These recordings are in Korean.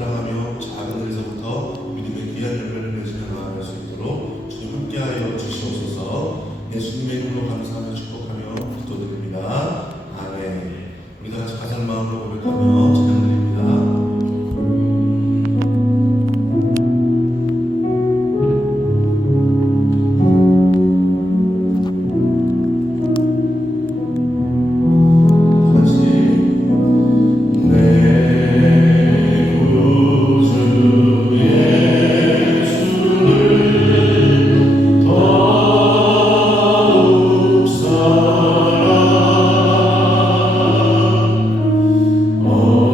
사랑하며 작은 일에서부터 믿음의 귀한 열매를 맺으며 나아갈 수 있도록 주님 함께하여 주시옵소서. 예수님의 이름으로 감사하며 축복하며 기도드립니다. 아멘. 우리 다 같이 가사를 마음으로 고백하며 찬양드립니다. Oh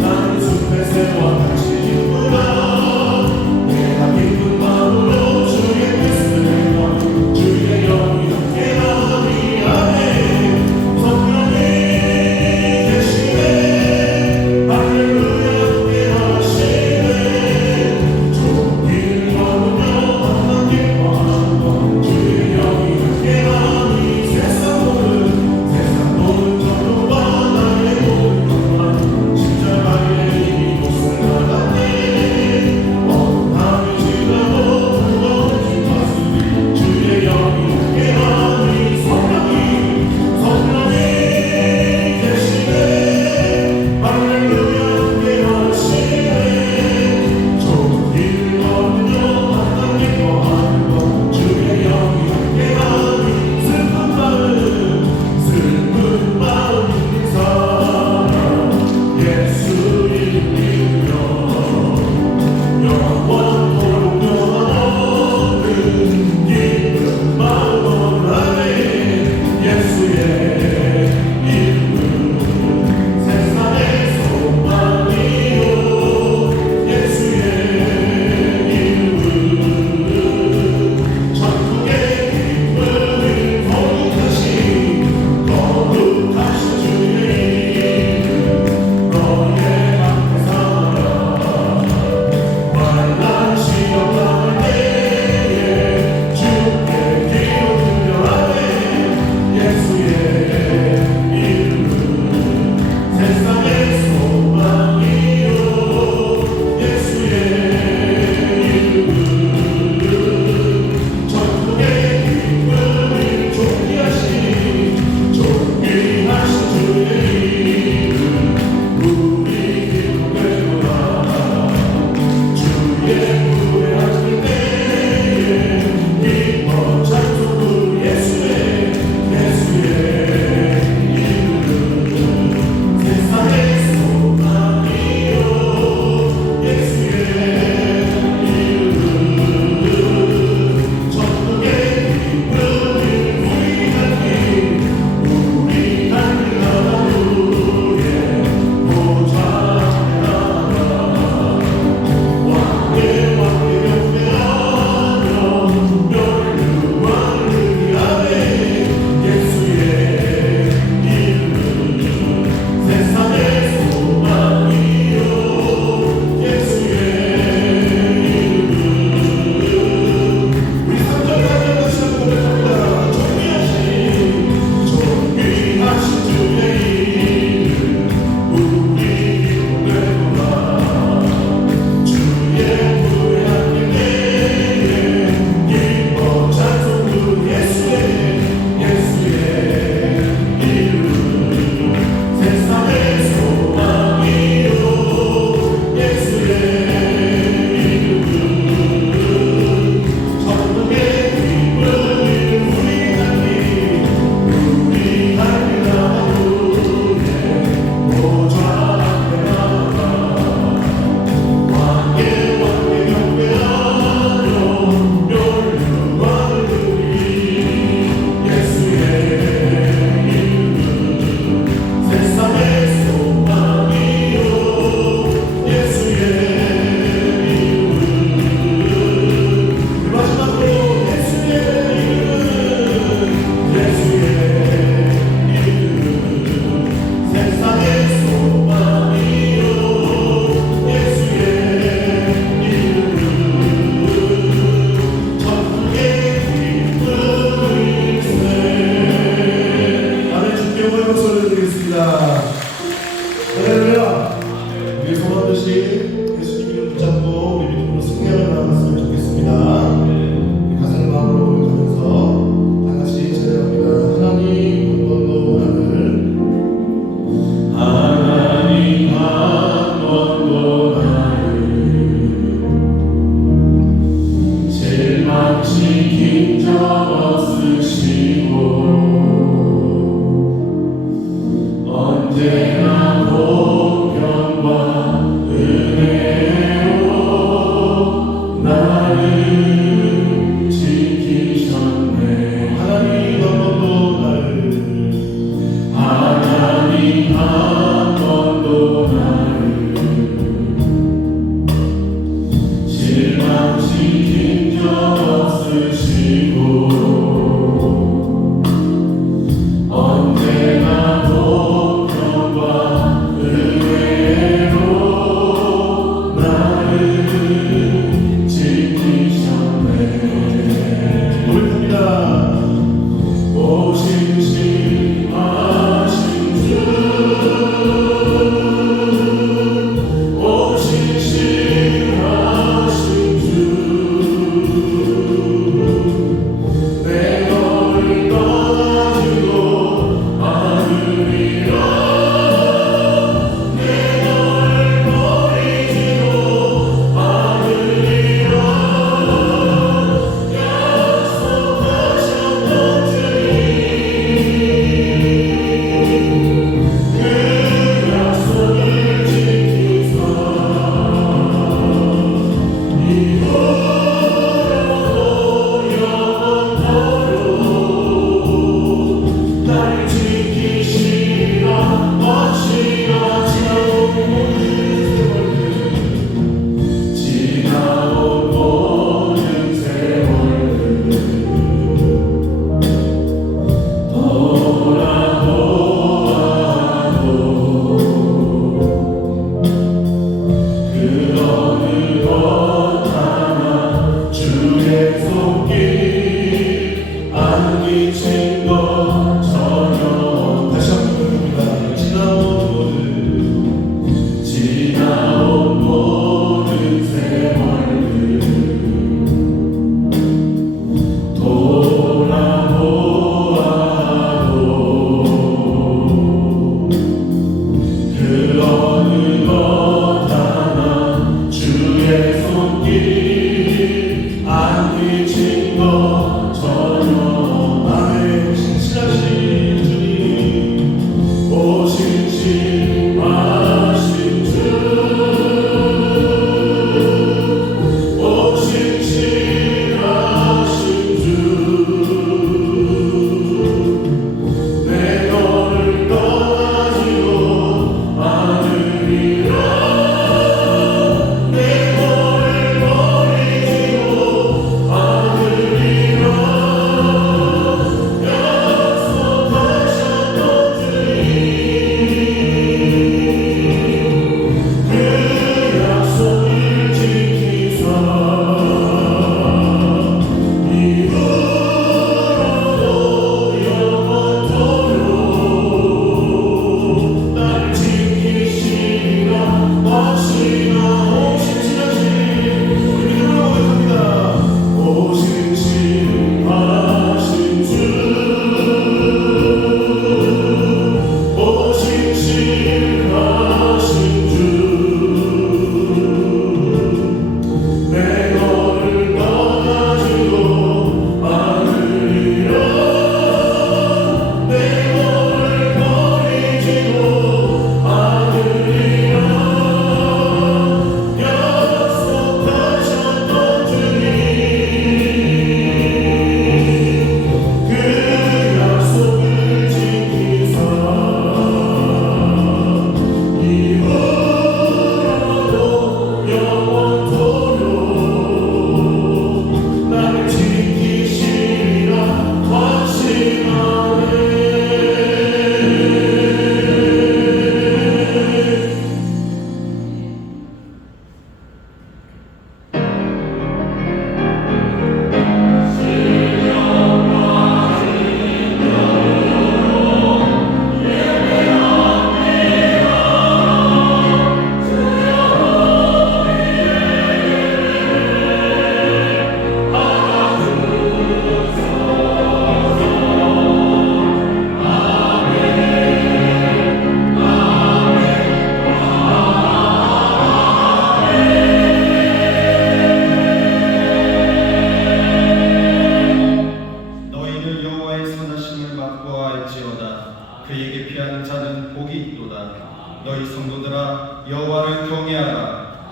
나는 숲의 새와 같이 기쁘다. 내가 기쁜 마음으로 주의 뜻을 행하며 주의 영이 함께하니 아멘. 성령이 계시네 할렐루야 함께하시네. 좋은 길 걸으며 항상 기뻐하는 주의 영이 함께하니 세상 모든 전부와 나의 모든 것만 십자가의 이미 못을 받았네. 어두운 밤이 지나도 불거운 주파수리 주의 영이 함께하니 성령이 계시네 할렐루야 함께하시네. 좋은 길 걸으며 항상 기뻐하는 것 주의 영이 함께하니 슬픈 마음 있는 사람 예수 이름이며 영원토록 영원없는 기쁜 마음 안에 예수의 이름은 세상의 소망이요 예수의 이름은 천국의 기쁨을 거룩하신 주의 이름 너의 앞에 서라. 만난 시험 당할 때에 주께 기도 드려 하네. 예수의 이름은 세상의 소망이요 예수의 이름은 천국의 기쁨을 존귀하신 주의 이름 우리 기도되노라. 주의 구에 앉을 때에 기뻐 찬송 부르 예수의 이름은 세상의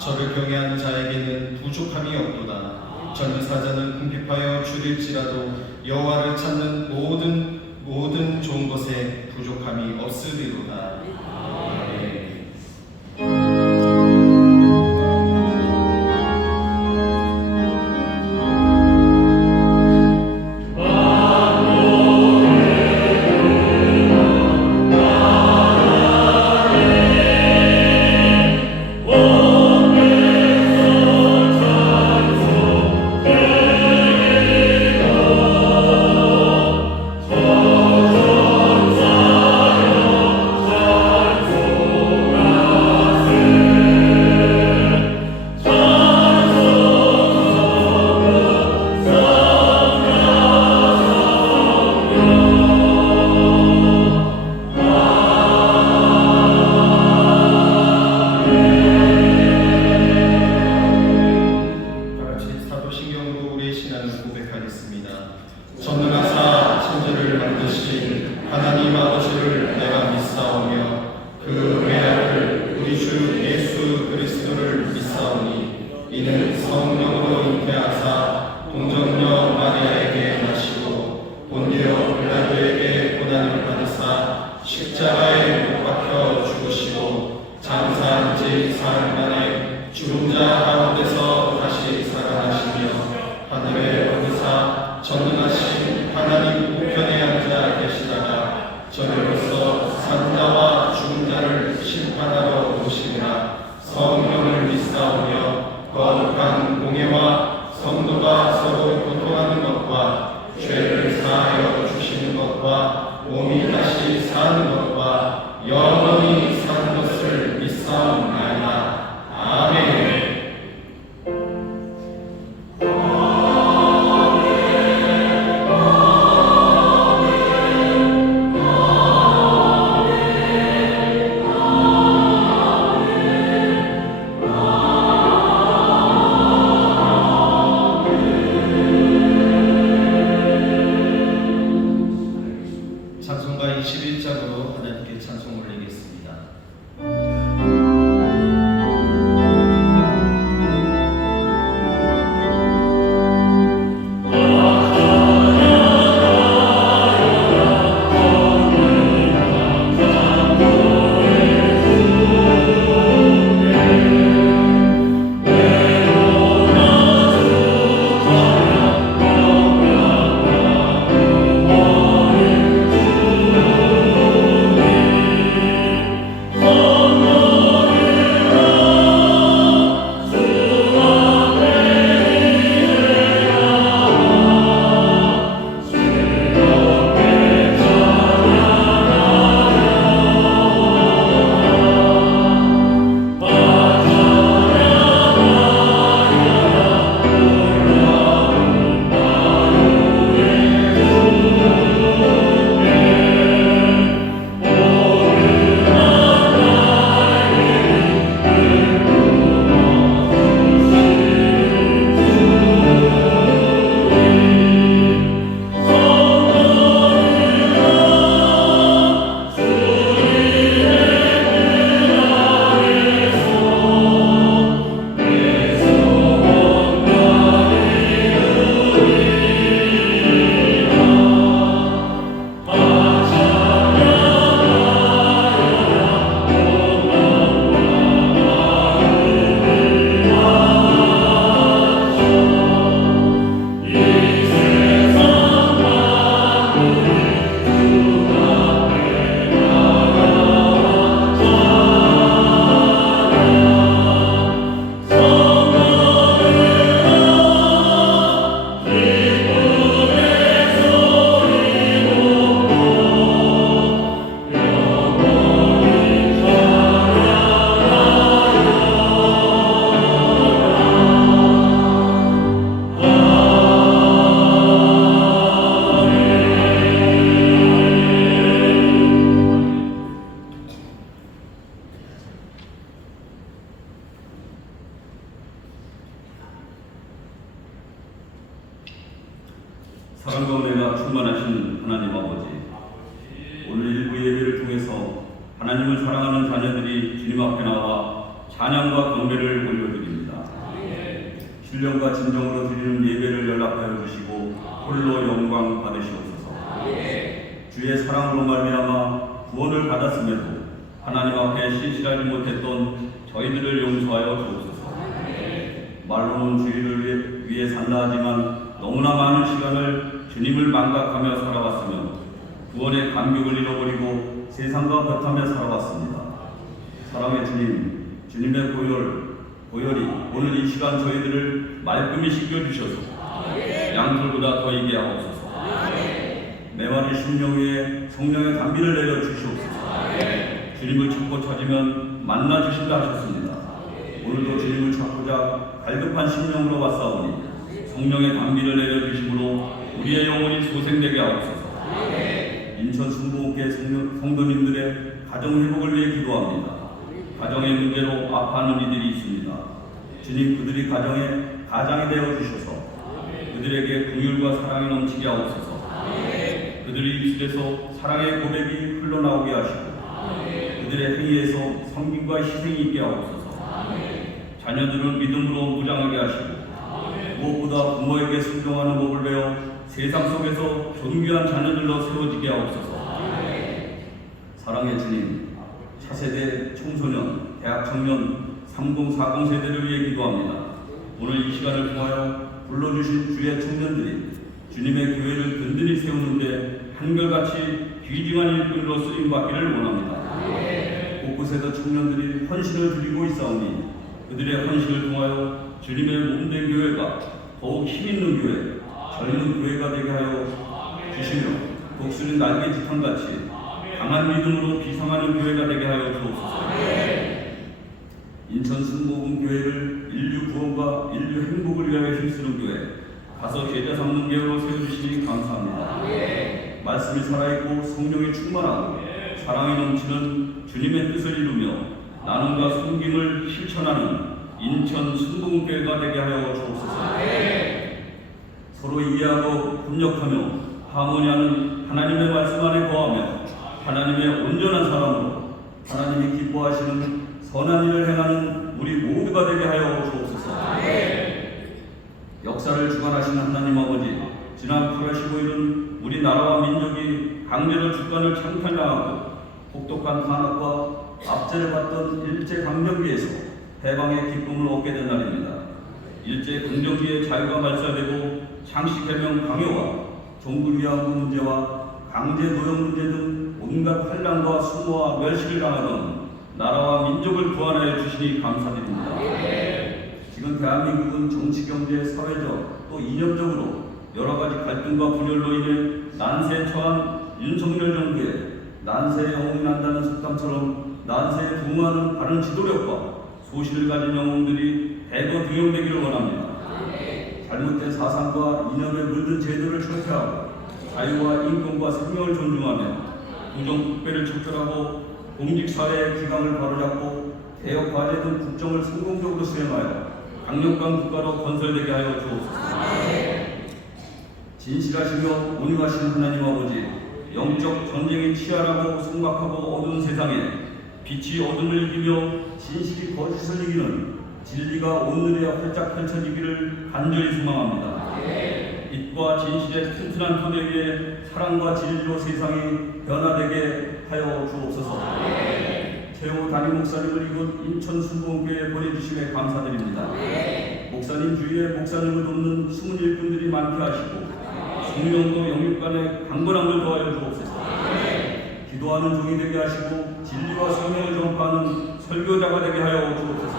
저를 경외하는 자에게는 부족함이 없도다. 전지사자는 궁핍하여 줄일지라도 여호와를 찾는 모든 좋은 것에 부족함이 없으리로다. 아멘. 전능하사 천지를 만드신 하나님 아버지를 내가 믿사오며 그 외아들 우리 주 예수 그리스도를 믿사오니 이는 성령으로 잉태하사 동정녀 마리아에게 나시고 본디오 빌라도에게 고난을 받으사 십자가에 못 박혀 죽으시고 장사한 지 사흘 만에 죽은 자 가운데서 다시 살아나시며 하늘에 오르사 전능하신 하나님 우편에 앉아 계시다가 저녁에서 산자와 죽은 자를 심판하러 오시리라. 성령을 믿사오며 거룩한 공예와 성도가 서로 교통하는 것과 죄를 사하여 주시는 것과 몸이 다시 사는 것과 영원히 사는 것을 믿사옵나이다. 아멘. 사랑과 은혜가 충만하신 하나님 아버지, 오늘 일부 예배를 통해서 하나님을 사랑하는 자녀들이 주님 앞에 나와 찬양과 경배를 올려드립니다. 신령과 진정으로 드리는 예배를 연락하여 주시고 홀로 영광 받으시옵소서. 주의 사랑으로 말미암아 구원을 받았음에도 하나님 앞에 신실하지 못했던 저희들을 용서하여 주옵소서. 말로는 주의를 위해 산다 하지만 너무나 많은 시간을 주님을 망각하며 살아왔으며 구원의 감격을 잃어버리고 세상과 볕하며 살아왔습니다. 사랑의 주님, 주님의 보혈이 오늘 이 시간 저희들을 말끔히 씻겨주셔서 양털보다 더 이게 하옵소서. 메마른 심령 위에 성령의 담비를 내려 주시옵소서. 주님을 찾고 찾으면 만나 주신다 하셨습니다. 오늘도 주님을 찾고자 갈급한 심령으로 왔사오니 성령의 담비를 내려 주심으로 우리의 영혼이 소생되게 하옵소서. 인천 순복음교회 성도님들의 가정 회복을 위해 기도합니다. 가정의 문제로 아파하는 이들이 있습니다. 주님, 그들이 가장이 되어 주셔서 그들에게 긍휼과 사랑이 넘치게 하옵소서. 그들의 입술에서 사랑의 고백이 흘러나오게 하시고 그들의 행위에서 섬김과 희생이 있게 하옵소서. 자녀들은 믿음으로 무장하게 하시고 무엇보다 부모에게 순종하는 법을 배워 세상 속에서 존귀한 자녀들로 세워지게 하옵소서. 사랑의 주님, 차세대 청소년, 대학 청년, 30, 40 세대를 위해 기도합니다. 오늘 이 시간을 통하여 불러주신 주의 청년들이 주님의 교회를 든든히 세우는데 한결같이 귀중한 일꾼으로 쓰임받기를 원합니다. 곳곳에서 청년들이 헌신을 드리고 있사오니 그들의 헌신을 통하여 주님의 몸된 교회가 더욱 힘있는 교회, 저희는 교회가 되게 하여 주시며 독수리 날개짓한같이 강한 믿음으로 비상하는 교회가 되게 하여 주옵소서. 인천 순복음교회를 인류 구원과 인류 행복을 위하여 힘쓰는 교회, 가서 제자 삼는 교회로 세워주시니 감사합니다. 말씀이 살아있고 성령이 충만하고 사랑이 넘치는 주님의 뜻을 이루며 나눔과 섬김을 실천하는 인천 순복음교회가 되게 하여 주옵소서. 서로 이해하고 협력하며 하모니하는 하나님의 말씀 안에 거하며 하나님의 온전한 사랑으로 하나님이 기뻐하시는 선한 일을 행하는 우리 모두가 되게 하여 주옵소서. 역사를 주관하시는 하나님 아버지, 지난 8월 15일은 우리나라와 민족이 강제로 주권을 창탈당하고 혹독한 탄압과 압제를 받던 일제강점기에서 해방의 기쁨을 얻게 된 날입니다. 일제강점기의 자유가 말살되고 창씨개명 강요와 종불위안부 문제와 강제노역 문제 등 온갖 환란과 수모와 멸시를 당하던 나라와 민족을 구원하여 주시니 감사드립니다. 지금 대한민국은 정치, 경제, 사회적 또 이념적으로 여러 가지 갈등과 분열로 인해 난세에 처한 윤석열 정부의 난세에 영웅이 난다는 속담처럼 난세에 부응하는 바른 지도력과 소신을 가진 영웅들이 대거 등용되기를 원합니다. 잘못된 사상과 이념에 물든 제도를 철폐하고 자유와 인권과 생명을 존중하며 부정부패를 척결하고 공직사회의 기강을 바로잡고 개혁과제 등 국정을 성공적으로 수행하여 강력한 국가로 건설되게 하여 주옵소서. 진실하시며 온유하신 하나님 아버지, 영적 전쟁이 치열하고 성박하고 어두운 세상에 빛이 어둠을 이기며 진실이 거짓을 이기는 진리가 오늘에 활짝 펼쳐지기를 간절히 소망합니다. 빛과 진실의 튼튼한 토대 위에 사랑과 진리로 세상이 변화되게 하여 주옵소서. 최영호 담임 목사님을 이곳 인천 순복음교회에 보내주심에 감사드립니다. 목사님 주위에 목사님을 돕는 숨은 일꾼들이 많게 하시고 성령도 영육간의 강건함을 더하여 주옵소서. 기도하는 종이 되게 하시고 진리와 성령을 전파하는 설교자가 되게 하여 주옵소서.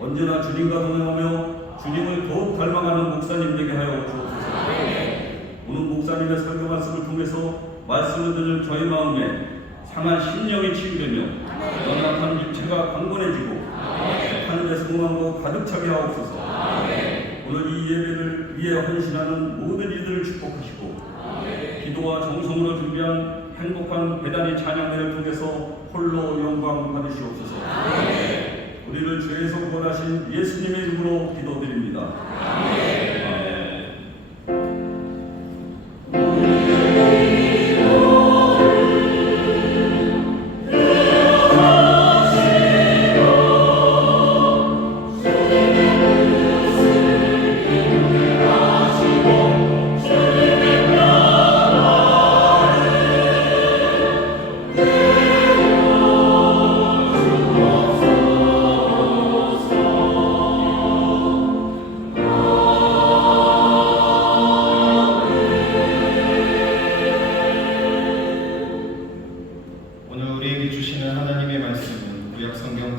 언제나 주님과 동행하며 주님을 더욱 닮아가는 목사님 되게 하여 주옵소서. 오늘 목사님의 설교 말씀을 통해서 말씀을 듣는 저희 마음에 상한 심령이 치유되며 연약한 육체가 강건해지고 하늘의 소망으로 가득 차게 하옵소서. 오늘 이 예배를 위해 헌신하는 모든 이들을 축복하시고 기도와 정성으로 준비한 행복한 배단의 찬양대를 통해서 홀로 영광 받으시옵소서. 우리를 죄에서 구원하신 예수님의 이름으로 기도드립니다. 아멘.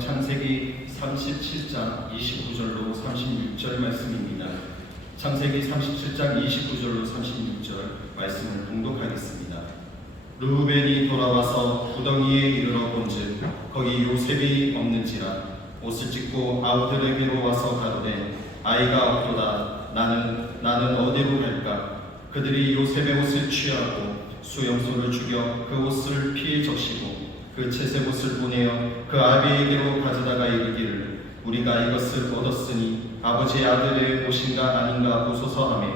창세기 37장 29절로 36절 말씀입니다. 창세기 37장 29절로 36절 말씀을 봉독하겠습니다. 르우벤이 돌아와서 구덩이에 이르러 본즉 거기 요셉이 없는지라 옷을 찢고 아우들에게로 와서 가로되 아이가 없도다. 나는 어디로 갈까? 그들이 요셉의 옷을 취하고 수염소를 죽여 그 옷을 피에 적시고 그 채색 옷을 보내어 그 아비에게로 가져다가 이르기를 우리가 이것을 얻었으니 아버지의 아들의 옷인가 아닌가 보소서 하매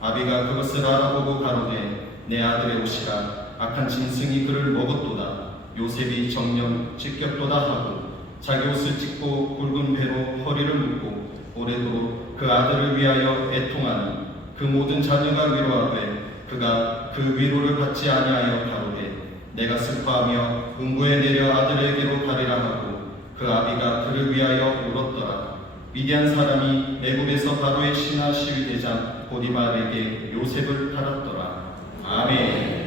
아비가 그것을 알아보고 가로되 내 아들의 옷이라 악한 짐승이 그를 먹었도다. 요셉이 정녕 찢겼도다 하고 자기 옷을 찢고 굵은 배로 허리를 묶고 오래도록 그 아들을 위하여 애통하니 그 모든 자녀가 위로하되 그가 그 위로를 받지 아니하여 가로되 내가 슬퍼하며 음부에 내려 아들에게로 가리라 하고 그 아비가 그를 위하여 울었더라. 미디안 사람이 애굽에서 바로의 신하 시위대장 보디발에게 요셉을 팔았더라. 아멘.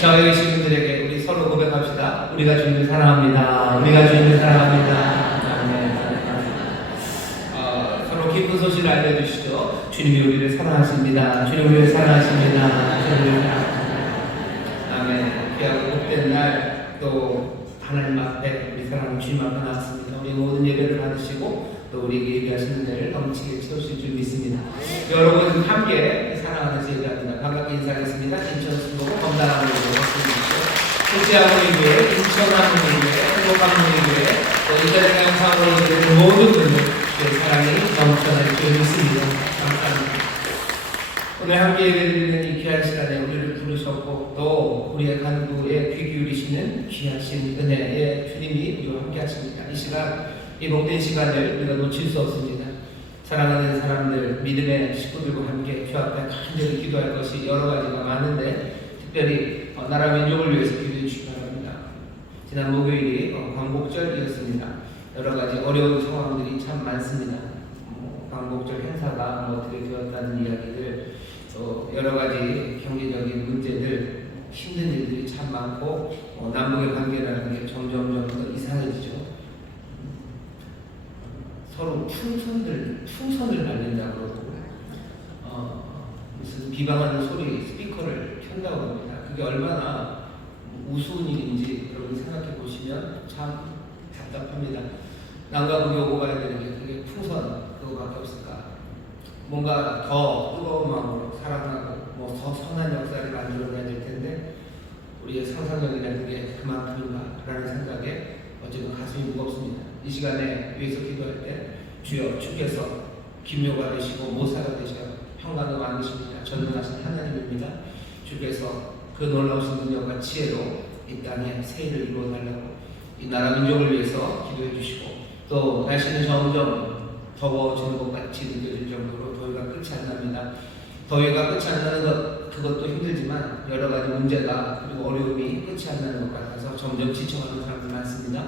자, 여기 계신 분들에게 우리 서로 고백합시다. 우리가 주님을 사랑합니다. 우리가 주님을 사랑합니다. 아멘. 서로 기쁜 소식을 알려주시죠. 주님이 우리를 사랑하십니다. 주님 우리를 사랑하십니다. 주님 우리를 사랑하십니다. 아멘. 귀하고 복된 날 또 하나님 앞에 우리 사랑하는 주님 앞에 나왔습니다. 우리 모든 예배를 받으시고 또 우리에게 예배하시는 데를 넘치게 채우실 줄 믿습니다. 여러분 함께 사랑하면서 예배합니다. 반갑게 인사하겠습니다. 인천 순복음 건강한 예배 박수님이시죠. 실제하고의교회, 인천하고의교회, 행복한교회, 또 이 자리에 영상으로 예배드리는 모든 분들 주의 사랑이 넘쳐날 줄 믿습니다. 감사합니다. 오늘 함께 예배드리는 이 귀한 시간에 우리를 부르셨고 또 우리의 간구에 귀 기울이시는 귀하신 은혜의 주님이 우리와 함께 하십니다. 이 시간, 이 복된 시간을 우리가 놓칠 수 없습니다. 사랑하는 사람들, 믿음의 식구들과 함께 주 앞에 간절히 기도할 것이 여러 가지가 많은데 특별히 나라 민족을 위해서 기도해 주시기 바랍니다. 지난 목요일이 광복절이었습니다. 여러 가지 어려운 상황들이 참 많습니다. 광복절 행사가 어떻게 되었다는 이야기들, 또 여러 가지 경제적인 문제들, 힘든 일들이 참 많고 남북의 관계라는 게 점점 더 이상해지죠. 서로 풍선을 날린다고 그러고 무슨 비방하는 소리 스피커를 켠다고 합니다. 그게 얼마나 우스운 일인지 여러분 생각해 보시면 참 답답합니다. 남과 북이 오고 가야 되는 게 그게 풍선 그거밖에 없을까? 뭔가 더 뜨거운 마음으로 사랑하고 더 선한 역사를 만들어내야 될 텐데 우리의 상상력이라는 게 그만큼인가라는 생각에 어제는 가슴이 무겁습니다. 이 시간에 위에서 기도할 때 주여 주께서 김요가 되시고 모사가 되시고 평강을 만드십니다. 전능하신 하나님입니다. 주께서 그 놀라우신 능력과 지혜로 이 땅에 세일을 이루어달라고 이 나라 민족을 위해서 기도해 주시고 또 날씨는 점점 더워지는 것 같이 느껴질 정도로 더위가 끝이 안 납니다. 더위가 끝이 안 나는 것 그것도 힘들지만 여러 가지 문제가 그리고 어려움이 끝이 안 나는 것 같아서 점점 지쳐가는 사람들 많습니다.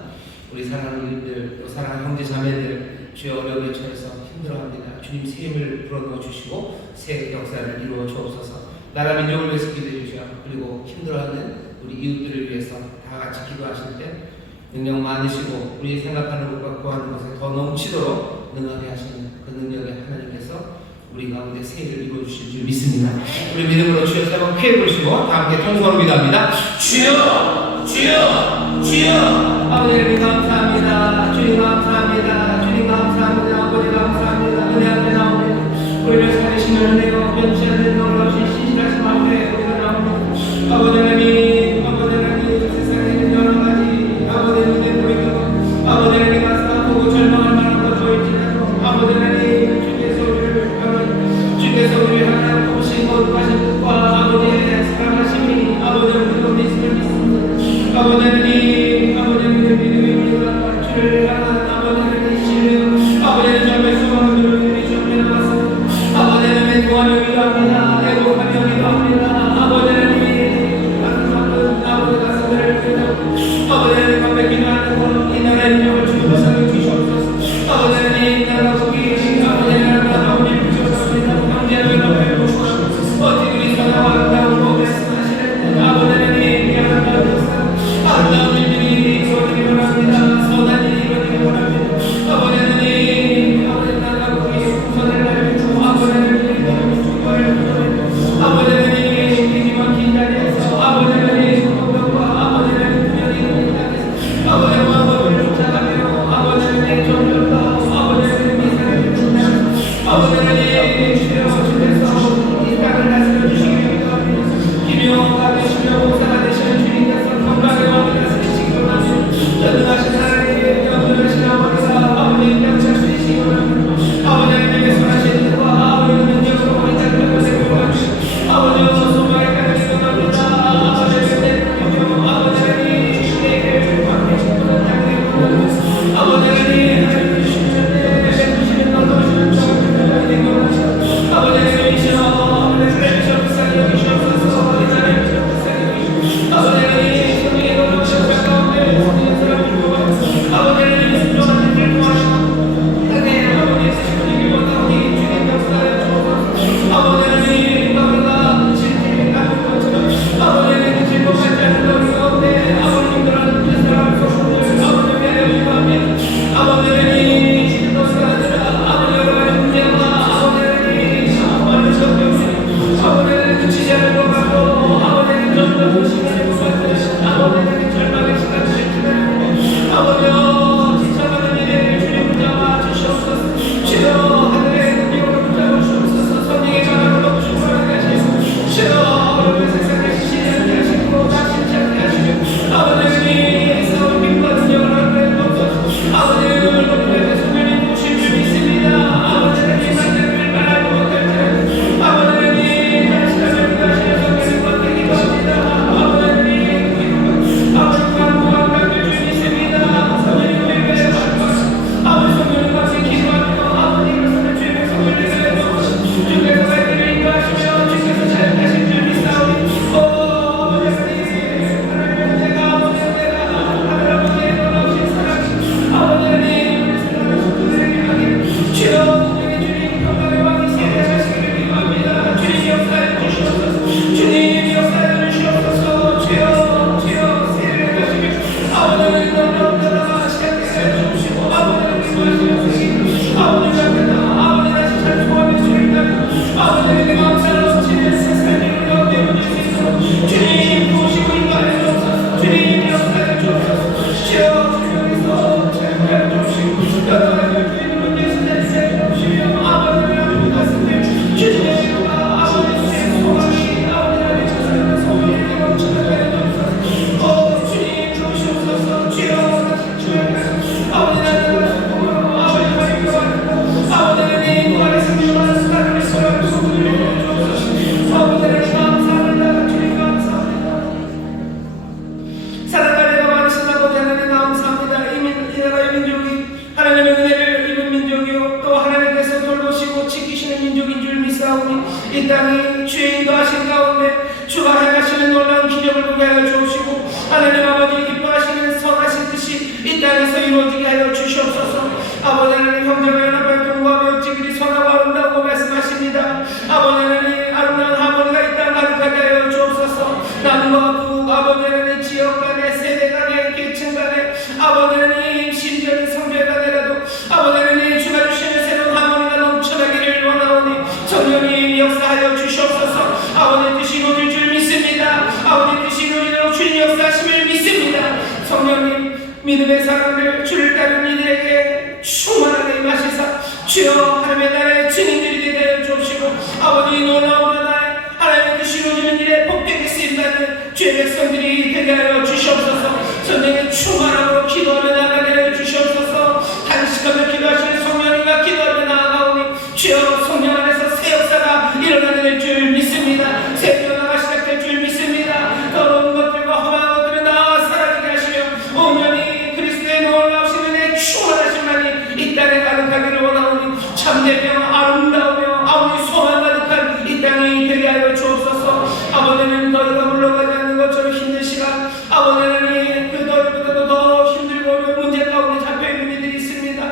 우리 사랑하는 이들 또 사랑하는 형제 자매들 주의 어려움에 처해서 힘들어합니다. 주님 새 힘을 불어넣어 주시고 새 역사를 이루어 주옵소서. 나라 민족을 위해서 기도해 주시오. 그리고 힘들어하는 우리 이웃들을 위해서 다 같이 기도하실 때 능력 많으시고 우리 생각하는 것과 구하는 것에 더 넘치도록 능하게 하시는 그 능력의 하나님께서 우리 가운데 새 일을 이루어 주실 줄 믿습니다. 우리 믿음으로 주여 세 번 크게 부르시고 다 함께 통성으로 기도합니다. 주여 주여 주여 아버지 감사합니다. 주님 감사합니다. 주님 감사합니다. 아버지 감사합니다. 은혜 앞에 나옵니다. 우리를 살리시는 은혜요 변치 않는 놀라우신 신실하신 앞에 우리가 나옵니다. 아버지 하나님 아버지 하나님 세상에 있는 여러 가지 아버지 눈에 보이고 아버지 하나님 가슴 보고 절망할 만한 것 보일지라도 아버지 하나님 주께서 우리를 하나님 보신 거룩하신 뜻과 아버지의 사랑하심이 아버지 우리 가운데 있음을 믿습니다. 아버지 하나님 아버지 하나님 이 땅이 죄인도 하신 가운데 주가 행하시는 놀라운 기적을 보게 하여 주옵시고 하나님 아버지 기뻐하시는 선하신 뜻이 이 땅에서 이루어지게 하여 주시옵소서. 아버지 하나님 형제가 연합하여 동거하며 어찌 선하고 아름다우고 말씀하십니다. 아버지 하나님 아름다운 하모니가 이 땅 가득하게 하여 주옵소서. 남과 북 아버지 하나님 지역 간에 세대 간에 계층 간에 아버지 하나님 심지어 성별 간에라도 아버지 하나님 주가 주시는 새로운 하모니가 넘쳐나기를 원하오니 성령님 역사하여 주시옵소서. 아버지 뜻이 이루어질 줄 믿습니다. 아버지 뜻이 이루어지도록 주님 역사하심을 믿습니다. 성령님 믿음의 사람들 주를 따르는 이들에게 충만하게 임하시사 주여 하나님의 나라의 증인들이 되게 하여 주옵시고 아버지 놀라운 나라에 하나님의 뜻이 이루어지는 일에 복되게 쓰임받는 주의 백성들이 되게 하여 주시옵소서. 성령의 충만함으로 기도하며 나아가게 하여 주시옵소서. 단식하며 기도하시는 성령님과 기도하며 나아가오니 주여 성령 안에서 새 역사가 일어나게 될 줄 믿습니다. 새 변화가 시작될 줄 믿습니다. 더러운 것들과 험한 것들을 다 사라지게 하시며 온전히 그리스도의 놀라우신 은혜의 충만하심만이 이 땅에 가득하기를 원하오니 참되며 아름다우며 아버지 소망 가득한 이 땅이 되게 하여 주옵소서. 아버지는 너희가 물러가지 않는 것처럼 힘든 시간 아버지는 그 너희보다도 더 힘들고 어려운 문제 가운데 잡혀있는 이들이 있습니다.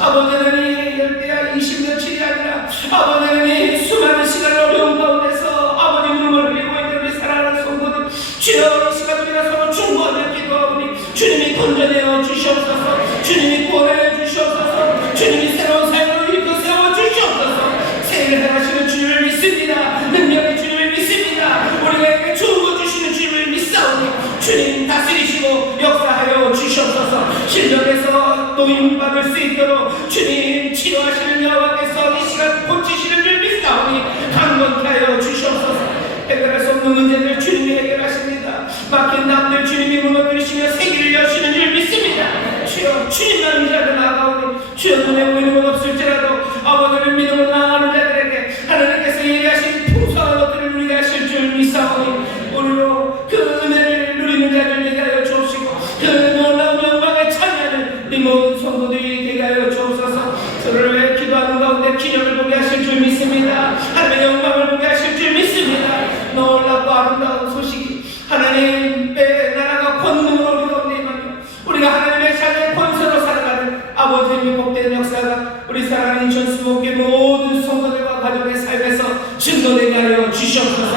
아버지는 열대야 20년치이 아니라 아버지는 수많은 시간 어려운 가운데서 아버지 눈물을 흘리고 있는 우리 사랑하는 성도들 주여 이 시간 우리가 서로 중보하며 기도하오니 주님이 건져내어 주시옵소서. 주님이 구원하여 주시옵소서. 주님이 새로운 삶으로 일으켜 세워 주시옵소서. 새해를 행하시는 주님을 믿습니다. 능력의 주님을 믿습니다. 우리에게 좋은 것 주시는 주님을 믿사오니 주님 다스리시고 역사하여 주시옵소서. 실력에서 노임받을 수 있도록 주님 치료하시는 여호와께서 이 시간 고치시는 줄 믿사오니 강건케 하여 주시옵소서. 해결할 수 없는 문제를 주님이 해결하십니다. 막힌 남들 주님이 무너뜨리시며 세기를 여시는 줄 믿습니다. 주여 주님만 의지하며 나아가오니 주여 눈에 보이는 것 없을지라도 아버지를 믿음으로 나아가는 자들에게 하나님께서 예리하신 풍성한 것들을 누리게 하실 줄 믿사오니 오늘로 그 은혜를 누리는 자들 되게 하여 주옵시고 그 놀라운 영광에 참여하는 우리 모든 성도들이 되게 하여 주옵소서. 서로를 위해 기도하는 가운데 기념을 보게 하실 줄 믿습니다. 하나님의 영광을 보게 하실 줄 믿습니다. 놀랍고 아름다운 소식이 하나님의 나라가 권능으로 우리 가운데 임하며 우리가 하나님의 자녀의 권세로 살아가는 아버지의 복된 역사가 우리 사랑하는 인천 수목교 모든 성도들과 가족의 삶에서 증거되게 하여 주시옵소서.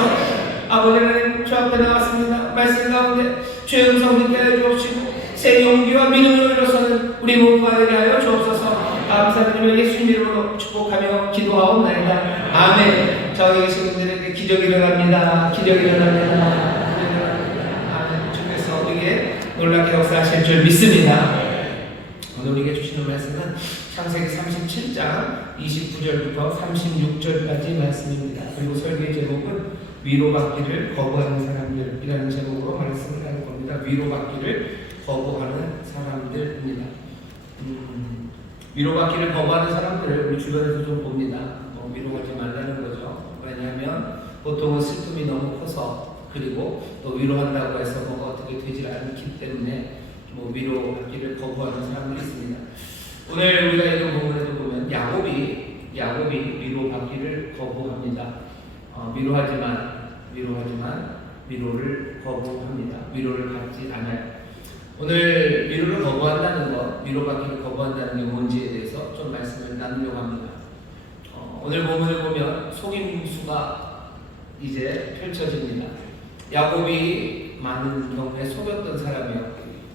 아버지 하나님 주 앞에 나왔습니다. 말씀 가운데 주의 음성 듣게 하여 주옵시고 새 용기와 믿음으로 일어서는 우리 모두가 되게 하여 주옵소서. 감사드리며 예수님 이름으로 축복하며 기도하옵나이다. 아멘. 저기 계신 분들에게 기적이 일어납니다. 기적이 일어납니다. 아멘. 주께서 우리에게 놀랍게 역사하실 줄 믿습니다. 오늘 우리에게 주시는 말씀은 창세기 37장 29절부터 36절까지 말씀입니다. 그리고 설교의 제목은 위로받기를 거부하는 사람들이라는 제목으로 말씀을 할 겁니다. 위로받기를 거부하는 사람들입니다. 위로받기를 거부하는 사람들을 우리 주변에서 좀 봅니다. 위로하지 말라는 거죠. 왜냐하면 보통은 슬픔이 너무 커서 그리고 또 위로한다고 해서 뭐가 어떻게 되질 않기 때문에 위로받기를 거부하는 사람들이 있습니다. 오늘 우리가 읽은 본문에도 보면 야곱이 위로받기를 거부합니다. 위로하지만 위로를 거부합니다. 위로를 받지 않아요. 오늘 위로를 거부한다는 것, 위로받기를 거부한다는 게 뭔지에 대해서 좀 말씀을 나누려고 합니다. 오늘 본문을 보면 속임수가 이제 펼쳐집니다. 야곱이 많은 경우에 속였던 사람이에요.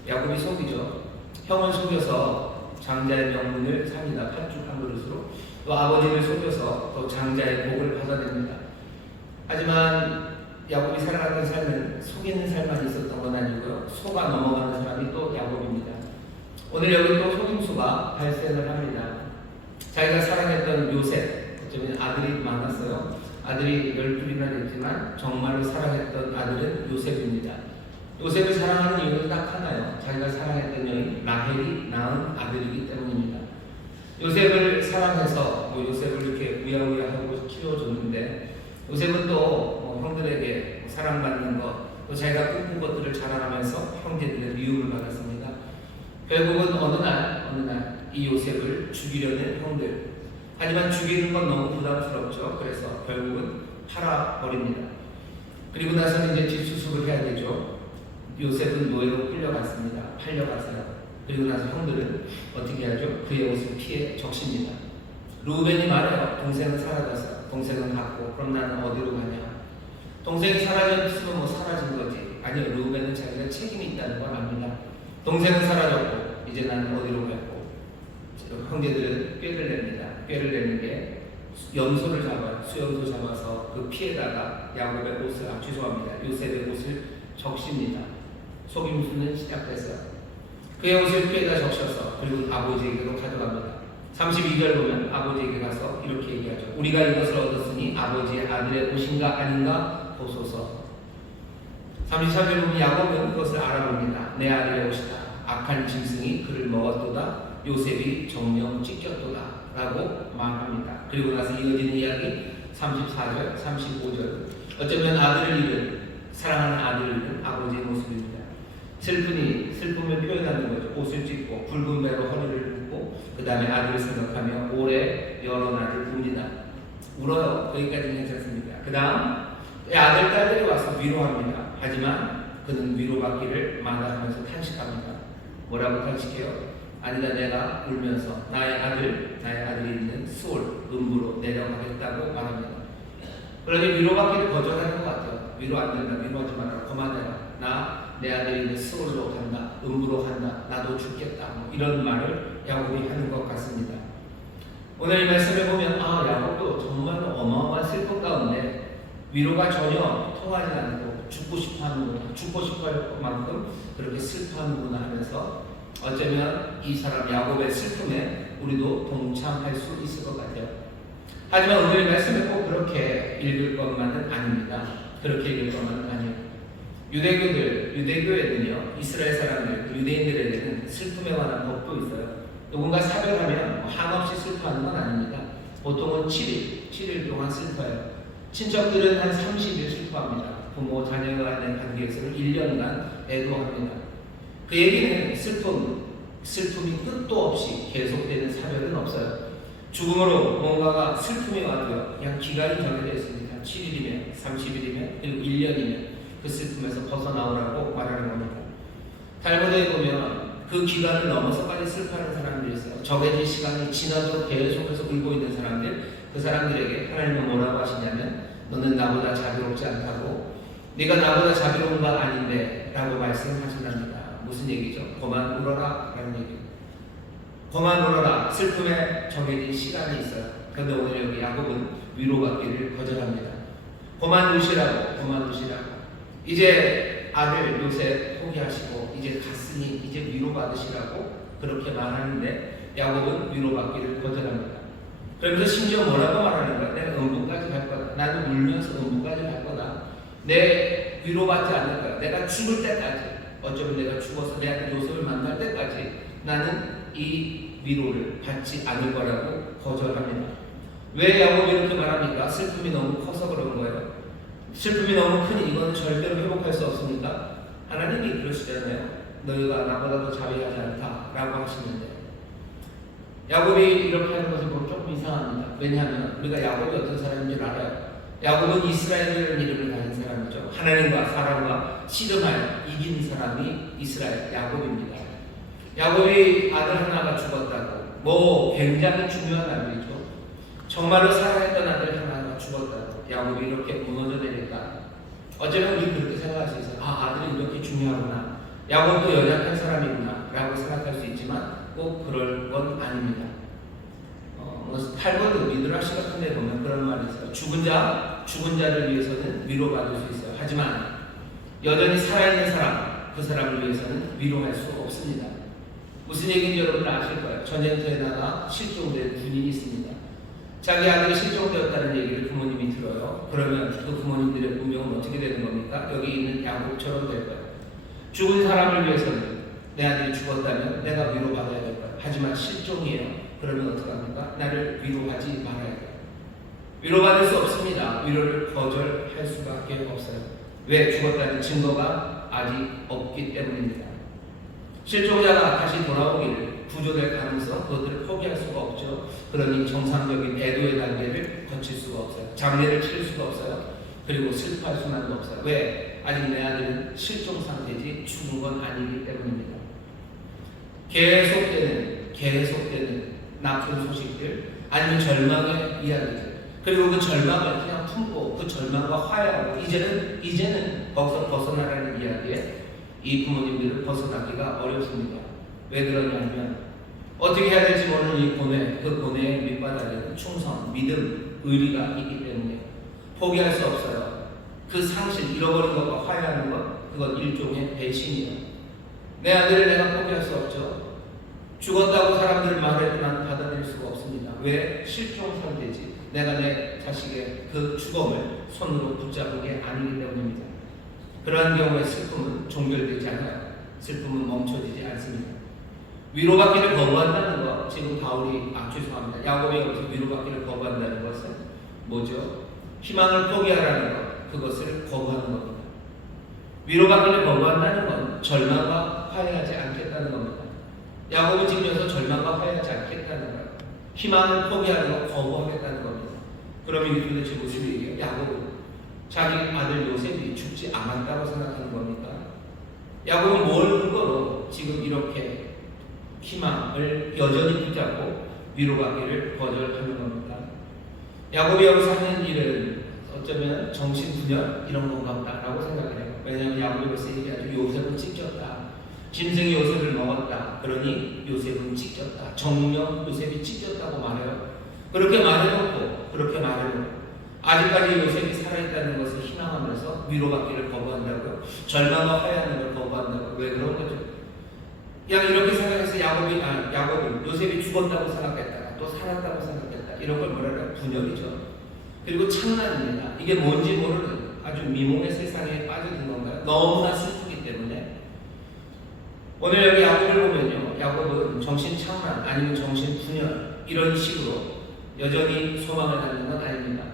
야곱이 속이죠. 형을 속여서 장자의 명분을 삽니다. 팥죽 한 그릇으로. 또 아버지를 속여서 또 장자의 복을 받아냅니다. 하지만 야곱이 살아갔던 삶은 속이는 삶만 있었던 건 아니고요. 속아 넘어가는 사람이 또 야곱입니다. 오늘 여기 또 속임수가 발생을 합니다. 자기가 사랑했던 요셉, 어쩌면 아들이 많았어요. 아들이 12이나 됐지만 정말로 사랑했던 아들은 요셉입니다. 요셉을 사랑하는 이유는 딱 하나요. 자기가 사랑했던 여인 라헬이 낳은 아들이기 때문입니다. 요셉을 사랑해서 요셉을 이렇게 우야우야하고 키워줬는데 요셉은 또 형들에게 사랑받는 것, 또 자기가 꿈꾼 것들을 자랑하면서 형제들의 미움을 받았습니다. 결국은 어느 날 이 요셉을 죽이려는 형들. 하지만 죽이는 건 너무 부담스럽죠. 그래서 결국은 팔아버립니다. 그리고 나서는 이제 뒷수습을 해야 되죠. 요셉은 노예로 끌려갔습니다. 팔려가서요. 그리고 나서 형들은 어떻게 하죠? 그의 옷을 피해 적십니다. 루벤이 말해요. 동생은 사라졌어요. 동생은 갔고 그럼 나는 어디로 가냐? 동생이 사라졌으면 사라진 거지. 아니요. 루벤은 자기가 책임이 있다는 걸 압니다. 동생은 사라졌고 이제 나는 어디로 갈고? 형제들은 꾀를 냅니다. 꾀를 내는 게 염소를 잡아요. 수염소 잡아서 그 피에다가 야곱의 옷을 죄송합니다. 요셉의 옷을 적십니다. 속임수는 시작됐어요. 그의 옷을 피에다 적셔서 그리고 아버지에게로 가져갑니다. 32절 보면 아버지에게 가서 이렇게 얘기하죠. 우리가 이것을 얻었으니 아버지의 아들의 옷인가 아닌가 보소서. 33절 보면 야곱은 그것을 알아봅니다. 내 아들의 옷이다. 악한 짐승이 그를 먹었도다. 요셉이 정령 찢겼도다 라고 말합니다. 그리고 나서 이어지는 이야기 34절, 35절. 어쩌면 아들을 잃은, 사랑하는 아들을 잃은 아버지의 모습입니다. 슬픔을 표현하는 거죠. 옷을 찢고 붉은 배로 허리를 묶고 그 다음에 아들을 생각하며 올해 여러 날을 웁니다. 울어요. 거기까지는 괜찮습니다. 그 다음 아들, 딸들이 와서 위로합니다. 하지만 그는 위로받기를 마다하면서 탄식합니다. 뭐라고 탄식해요? 아니다, 내가 울면서 나의 아들이 있는 수올, 음부로 내려가겠다고 말합니다. 그러니 위로받기를 거절하는 것 같아요. 위로 안 된다, 위로하지 마라, 그만해라. 내 아들이 있는 수올로 간다, 음부로 간다, 나도 죽겠다. 이런 말을 야곱이 하는 것 같습니다. 오늘 이 말씀을 보면 야곱도 정말 어마어마한 슬픔 가운데 위로가 전혀 통하지 않고 죽고 싶어 하는구나, 죽고 싶어 할 만큼 그렇게 슬퍼하는구나 하면서 어쩌면 이 사람 야곱의 슬픔에 우리도 동참할 수 있을 것 같아요. 하지만 오늘 이 말씀을 꼭 그렇게 읽을 것만은 아닙니다. 그렇게 읽을 것만은 아니에요. 유대교에는요, 이스라엘 사람들, 유대인들에게는 슬픔에 관한 법도 있어요. 누군가 사별하면 한없이 슬퍼하는 건 아닙니다. 보통은 7일 동안 슬퍼요. 친척들은 한 30일 슬퍼합니다. 부모, 자녀 간의 관계에서는 1년간 애도합니다. 그 얘기는 슬픔이 끝도 없이 계속되는 사별은 없어요. 죽음으로 뭔가가 슬픔이 와도요, 그냥 기간이 정해져 있습니다. 7일이면, 30일이면, 그리고 1년이면 그 슬픔에서 벗어나오라고 말하는 겁니다. 달모드에 보면 그 기간을 넘어서까지 슬퍼하는 사람들이 있어요. 정해진 시간이 지나도록 계속해서 울고 있는 사람들, 그 사람들에게 하나님은 뭐라고 하시냐면 너는 나보다 자비롭지 않다고, 네가 나보다 자비로운 건 아닌데 라고 말씀하신답니다. 무슨 얘기죠? 그만 울어라 라는 얘기입니다. 그만 울어라. 슬픔에 정해진 시간이 있어요. 그런데 오늘 여기 야곱은 위로받기를 거절합니다. 그만 우시라고. 이제 아들 요셉 포기하시고 이제 갔으니 이제 위로받으시라고 그렇게 말하는데 야곱은 위로받기를 거절합니다. 그러면서 심지어 뭐라고 말하는 거야? 내가 음부까지 갈 거다. 나는 울면서 음부까지 갈 거다. 내 위로받지 않을 거야. 내가 죽을 때까지, 어쩌면 내가 죽어서 내 아들 요셉을 만날 때까지 나는 이 위로를 받지 않을 거라고 거절합니다. 왜 야곱이 이렇게 말합니까? 슬픔이 너무 커서 그런 거예요. 슬픔이 너무 크니 이건 절대로 회복할 수 없습니다. 하나님이 그러시잖아요. 너희가 나보다 더 자비하지 않다라고 하시는데 야곱이 이렇게 하는 것을 보면 조금 이상합니다. 왜냐하면 우리가 야곱이 어떤 사람인지 알아요. 야곱은 이스라엘이라는 이름을 가진 사람이죠. 하나님과 사람과 씨름하여 이긴 사람이 이스라엘 야곱입니다. 야곱이 아들 하나가 죽었다고, 굉장히 중요한 아들이죠. 정말로 사랑했던 아들 하나가 죽었다고 야곱이 이렇게 무너져 내릴까? 어쩌면 우리 그렇게 생각할 수 있어요. 아들이 이렇게 중요하구나, 야곱도 연약한 사람이구나 라고 생각할 수 있지만 꼭 그럴 건 아닙니다. 탈무드 미드라시 같은 데 보면 그런 말이 있어요. 죽은 자를 위해서는 위로받을 수 있어요. 하지만 여전히 살아있는 사람, 그 사람을 위해서는 위로할 수 없습니다. 무슨 얘기인지 여러분 아실 거예요. 전쟁터에 나가 실종된 군인이 있습니다. 자기 아들이 실종되었다는 얘기를 부모님이 들어요. 그러면 그 부모님들의 운명은 어떻게 되는 겁니까? 여기 있는 야곱처럼 될 거예요. 죽은 사람을 위해서는 내 아들이 죽었다면 내가 위로받아야 될 거예요. 하지만 실종이에요. 그러면 어떡합니까? 나를 위로하지 말아야 돼요. 위로받을 수 없습니다. 위로를 거절할 수밖에 없어요. 왜? 죽었다는 증거가 아직 없기 때문입니다. 실종자가 다시 돌아오기를 구조될 가능성, 그것들을 포기할 수가 없죠. 그러니 정상적인 애도의 단계를 거칠 수가 없어요. 장례를 치를 수가 없어요. 그리고 슬퍼할 수만도 없어요. 왜? 아직 내 아들은 실종 상태지 죽은 건 아니기 때문입니다. 계속되는 나쁜 소식들, 아니면 절망의 이야기들, 그리고 그 절망을 그냥 품고 그 절망과 화해하고 이제는 거기서 벗어나라는 이야기에 이 부모님들을 벗어나기가 어렵습니다. 왜 그러냐면 어떻게 해야 될지 모르는 이 고뇌, 그 고뇌의 밑바닥에는 충성, 믿음, 의리가 있기 때문에 포기할 수 없어요. 그 상실, 잃어버린 것과 화해하는 것, 그건 일종의 배신이에요. 내 아들을 내가 포기할 수 없죠. 죽었다고 사람들 말해도 난 받아들일 수가 없습니다. 왜? 실종 상태지. 내가 내 자식의 그 죽음을 손으로 붙잡은 게 아니기 때문입니다. 그러한 경우에 슬픔은 종결되지 않아요. 슬픔은 멈춰지지 않습니다. 위로받기를 거부한다는 것, 지금 바울이 죄송합니다. 야곱이 여기서 위로받기를 거부한다는 것은 뭐죠? 희망을 포기하라는 것, 그것을 거부하는 겁니다. 위로받기를 거부한다는 건 절망과 화해하지 않겠다는 겁니다. 야곱은 지금 여기서 절망과 화해하지 않겠다는 거예요. 희망을 포기하는 것, 거부하겠다는 겁니다. 그럼 이게 도대체 무슨 얘기예요? 야곱은 자기 아들 요셉이 죽지 않았다고 생각하는 겁니까? 야곱은 뭘 근거로 지금 이렇게 희망을 여전히 붙잡고 위로받기를 거절하는 겁니까? 야곱이 여기서 하는 일은 어쩌면 정신분열 이런 건가 보다라고 생각해요. 왜냐하면 야곱이 벌써 얘기하죠. 요셉은 찢겼다. 짐승이 요셉을 먹었다. 그러니 요셉은 찢겼다. 정령 요셉이 찢겼다고 말해요. 그렇게 말해놓고 아직까지 요셉이 살아있다는 것을 희망하면서 위로받기를 거부한다고요. 절망과 화해하는 걸 거부한다고요. 왜 그런 거죠? 그냥 이렇게 생각해서 야곱은 요셉이 죽었다고 생각했다가 또 살았다고 생각했다. 이런 걸 뭐라 그래요? 분열이죠. 그리고 창란입니다. 이게 뭔지 모르는 아주 미몽의 세상에 빠져든 건가요? 너무나 슬프기 때문에. 오늘 여기 야곱을 보면요. 야곱은 정신창란 아니면 정신분열 이런 식으로 여전히 소망을 갖는 건 아닙니다.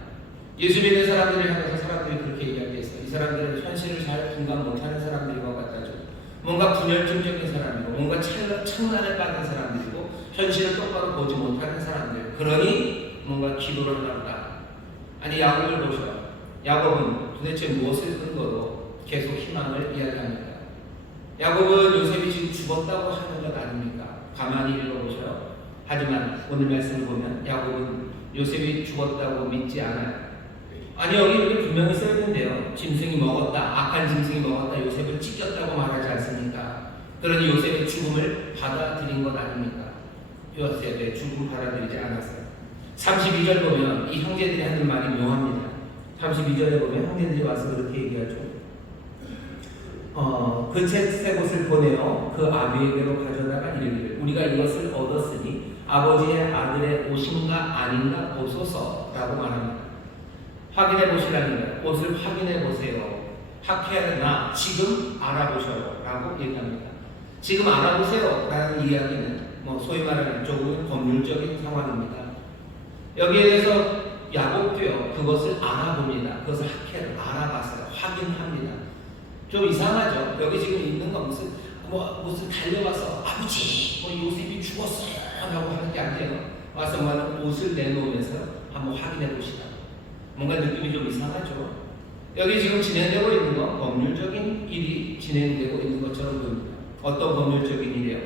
예수 믿는 사람들을 향해서 사람들이 그렇게 이야기해 있어요. 이 사람들은 현실을 잘 분간 못하는 사람들인 것 같다죠. 뭔가 분열증적인 사람이고 뭔가 창란에 빠진 사람들이고 현실을 똑바로 보지 못하는 사람들. 그러니 뭔가 기도를 하다. 아니 야곱을 보셔요. 야곱은 도대체 무엇을 근거로 계속 희망을 이야기합니까? 야곱은 요셉이 지금 죽었다고 하는 것 아닙니까? 가만히 읽어보셔요. 하지만 오늘 말씀을 보면 야곱은 요셉이 죽었다고 믿지 않아요. 아니 여기 분명히 써있는데요. 짐승이 먹었다, 악한 짐승이 먹었다, 요셉을 찢겼다고 말하지 않습니까? 그러니 요셉의 죽음을 받아들인 것 아닙니까? 요셉의 죽음 받아들이지 않았어요. 32절 보면 이 형제들이 하는 말이 묘합니다. 32절에 보면 형제들이 와서 그렇게 얘기하죠. 그 셋의 곳을 보내어 그 아비에게로 가져다가 이르기를 우리가 이것을 얻었으니 아버지의 아들의 옷인가 아닌가 보소서라고 말합니다. 확인해 보시라는 거예요. 옷을 확인해 보세요. 학회나 지금 알아보셔요 라고 얘기합니다. 지금 알아보세요 라는 이야기는 소위 말하는 조금 법률적인 상황입니다. 여기에 대해서 야곱도요 그것을 알아봅니다. 그것을 학회를 알아봤어요. 확인합니다. 좀 이상하죠. 여기 지금 있는 건 무슨 달려와서 아버지 요셉이 죽었어요 라고 하는 게 아니에요. 와서 옷을 내놓으면서 한번 확인해 보시라. 뭔가 느낌이 좀 이상하죠. 여기 지금 진행되고 있는 건 법률적인 일이 진행되고 있는 것처럼 보입니다. 어떤 법률적인 일이에요?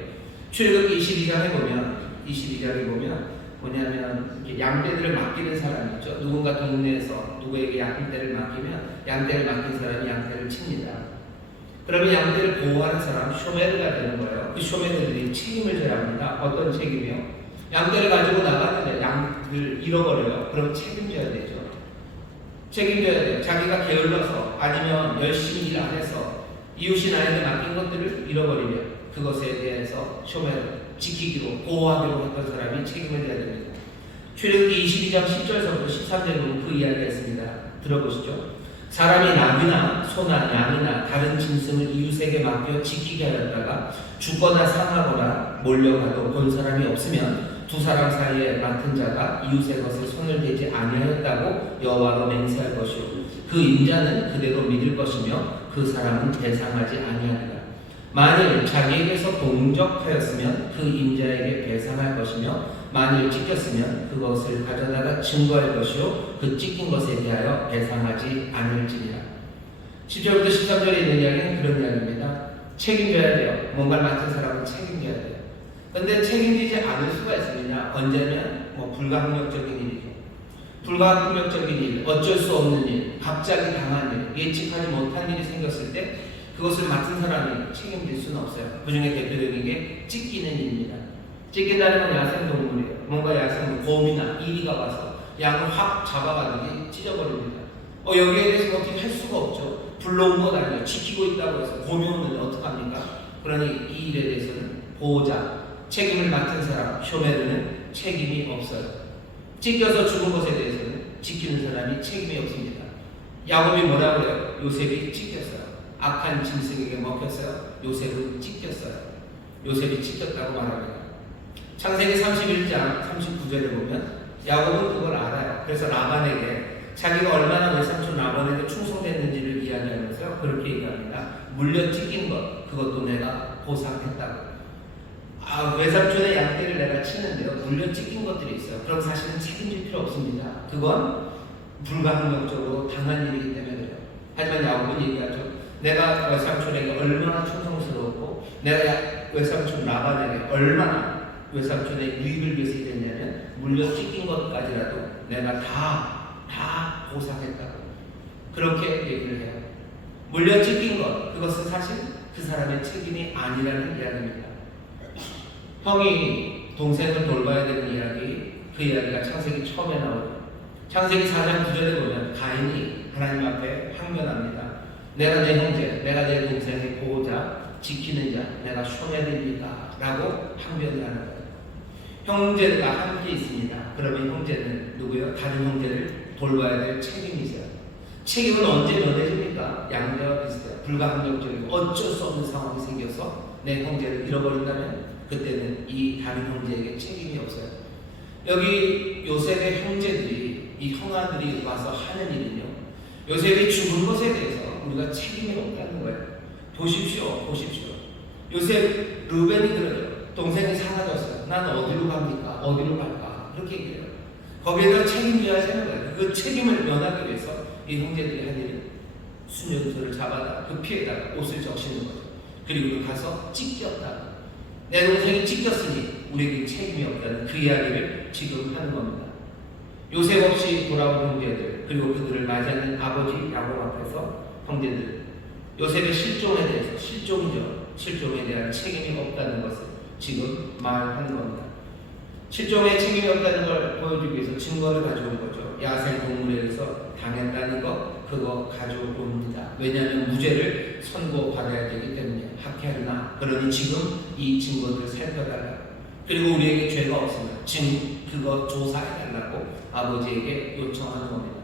출애굽기 22장에 보면 뭐냐면 양떼들을 맡기는 사람이 있죠. 누군가 동네에서 누구에게 양떼를 맡기면 양떼를 맡긴 사람이 양떼를 칩니다. 그러면 양떼를 보호하는 사람 쇼메르가 되는 거예요. 그 쇼메르들이 책임을 져야 합니다. 어떤 책임이요? 양떼를 가지고 나갔는데 양을 잃어버려요. 그럼 책임져야 되죠. 책임져야 돼요. 자기가 게을러서 아니면 열심히 일 안 해서 이웃이 나에게 맡긴 것들을 잃어버리면 그것에 대해서 쇼메르 지키기로 보호하기로 했던 사람이 책임을 져야 됩니다. 출애굽기 22장 10절서부터 13절에 보면 그 이야기가 있습니다. 들어보시죠. 사람이 나귀나 소나 양이나 다른 짐승을 이웃에게 맡겨 지키게 하였다가 죽거나 상하거나 몰려가도 본 사람이 없으면 두 사람 사이에 맡은 자가 이웃의 것에 손을 대지 아니하였다고 여호와로 맹세할 것이요 그 인자는 그대로 믿을 것이며 그 사람은 배상하지 아니하리라. 만일 자기에게서 동적하였으면 그 인자에게 배상할 것이며 만일 찢겼으면 그것을 가져다가 증거할 것이요 그 찢긴 것에 대하여 배상하지 않을지니라. 10절부터 13절에 있는 이야기는 그런 이야기입니다. 책임져야 돼요. 뭔가를 맡은 사람은 책임져야 돼요. 그런데 책임지지 않을 수가 있습니다. 언제면 불가항력적인 일이죠. 불가항력적인 일, 어쩔 수 없는 일, 갑자기 당한 일, 예측하지 못한 일이 생겼을 때 그것을 맡은 사람이 책임질 수는 없어요. 그 중에 대표적인 게 찢기는 일입니다. 찢긴다는 건 야생동물이에요. 뭔가 야생동물, 곰이나 이리가 와서 양을 확 잡아가는 게 찢어버립니다. 여기에 대해서 어떻게 할 수가 없죠. 불러온 것 아니에요. 지키고 있다고 해서 곰이 오는데 어떡합니까? 그러니 이 일에 대해서는 보호자, 책임을 맡은 사람, 쇼메르는 책임이 없어요. 찢겨서 죽은 것에 대해서는 지키는 사람이 책임이 없습니다. 야곱이 뭐라고 해요? 요셉이 찢겼어요. 악한 짐승에게 먹혔어요. 요셉은 찢겼어요. 요셉이 찢겼다고 말합니다. 창세기 31장 39절에 보면 야곱은 그걸 알아요. 그래서 라반에게 자기가 얼마나 외삼촌 라반에게 충성됐는지를 이야기하면서 그렇게 얘기합니다. 물려 찢긴 것, 그것도 내가 보상했다고. 외삼촌의 양떼를 내가 치는데요. 물려 찢긴 것들이 있어요. 그럼 사실은 책임질 필요 없습니다. 그건 불가항력적으로 당한 일이기 때문에 그래요. 하지만 야곱은 얘기하죠. 내가 외삼촌에게 얼마나 충성스러웠고 내가 외삼촌 라반에게 얼마나 외삼촌의 유익을 위해서 일했냐면 물려 찢긴 것까지라도 내가 다 보상했다고 그렇게 얘기를 해요. 물려 찢긴 것, 그것은 사실 그 사람의 책임이 아니라는 이야기입니다. 형이 동생을 돌봐야 되는 이야기, 그 이야기가 창세기 처음에 나오죠. 창세기 4장 9절에 보면 가인이 하나님 앞에 항변합니다. 내가 내 형제, 내가 내 동생의 보호자, 지키는 자, 내가 쇼메르입니까? 라고 항변을 하는 거예요. 형제가 함께 있습니다. 그러면 형제는 누구요? 다른 형제를 돌봐야 될 책임이세요. 책임은 언제 면해집니까? 양자와 비슷해요. 불가항력적이고 어쩔 수 없는 상황이 생겨서 내 형제를 잃어버린다면 그때는 이 다른 형제에게 책임이 없어요. 여기 요셉의 형제들이, 이 형아들이 와서 하는 일은요, 요셉이 죽은 것에 대해서 우리가 책임이 없다는 거예요. 보십시오. 요셉, 루벤이 그러죠. 동생이 사라졌어요. 난 어디로 갑니까? 어디로 갈까? 그렇게 얘기해요. 거기에다 책임져야 하는 거예요. 그 책임을 면하기 위해서 이 형제들이 한 일은 순전소를 잡아다 그 피에다가 옷을 적시는 거죠. 그리고 가서 찢겼다. 내 동생이 찢겼으니 우리에게 책임이 없다는 그 이야기를 지금 하는 겁니다. 요셉 없이 돌아온 형제들, 그리고 그들을 맞이하는 아버지 야곱 앞에서 형제들, 요셉의 실종에 대해서, 실종에 대한 책임이 없다는 것을 지금 말하는 겁니다. 실종에 책임이 없다는 걸 보여주기 위해서 증거를 가져온 거죠. 야생 동물에 의해서 당했다는 것, 그거 가져옵니다. 왜냐하면 무죄를 선고받아야 되기 때문에. 학회하나. 그러니 지금 이 증거들을 살펴달라. 그리고 우리에게 죄가 없으면 그거 조사해달라고 아버지에게 요청하는 겁니다.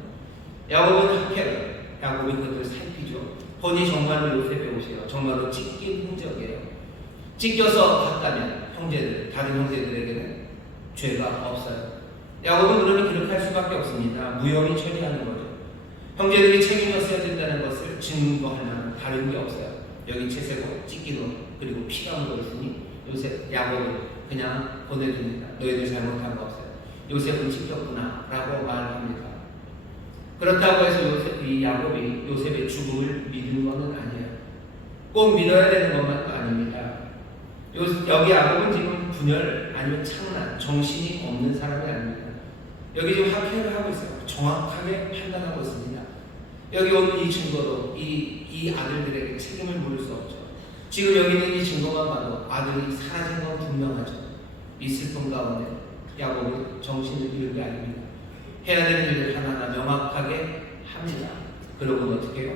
야곱은 학회를, 야곱이 그것을 살피죠. 보니 정말로 요셉의 옷이에요. 정말로 찢긴 흔적이에요. 찢겨서 갔다면 다른 형제들에게는 죄가 없어요. 야곱은 그러니 그렇게 할 수밖에 없습니다. 무혐의 처리하는 거죠. 형제들이 책임졌어야 된다는 것을 증거하면 다른 게 없어요. 여기 채색고 찢긴 옷, 그리고 피가 묻어있으니 야곱을 그냥 보내줍니다. 너희들 잘못한 거 없어요. 요셉은 찢겼구나 라고 말합니다. 그렇다고 해서 야곱이 요셉의 죽음을 믿은 것은 아니에요. 꼭 믿어야 되는 것만도 아닙니다. 여기 야곱은 지금 분열 아니면 창란, 정신이 없는 사람이 아닙니다. 여기 지금 학회를 하고 있어요. 정확하게 판단하고 있습니다. 여기 오는 이 증거로 이 아들들에게 책임을 물을 수 없죠. 지금 여기 있는 이 증거만 봐도 아들이 사라진 건 분명하죠. 이 슬픔 가운데 야곱은 정신을 잃은 게 아닙니다. 해야 되는 일을 하나하나 명확하게 합니다. 그러고는 어떻게 해요?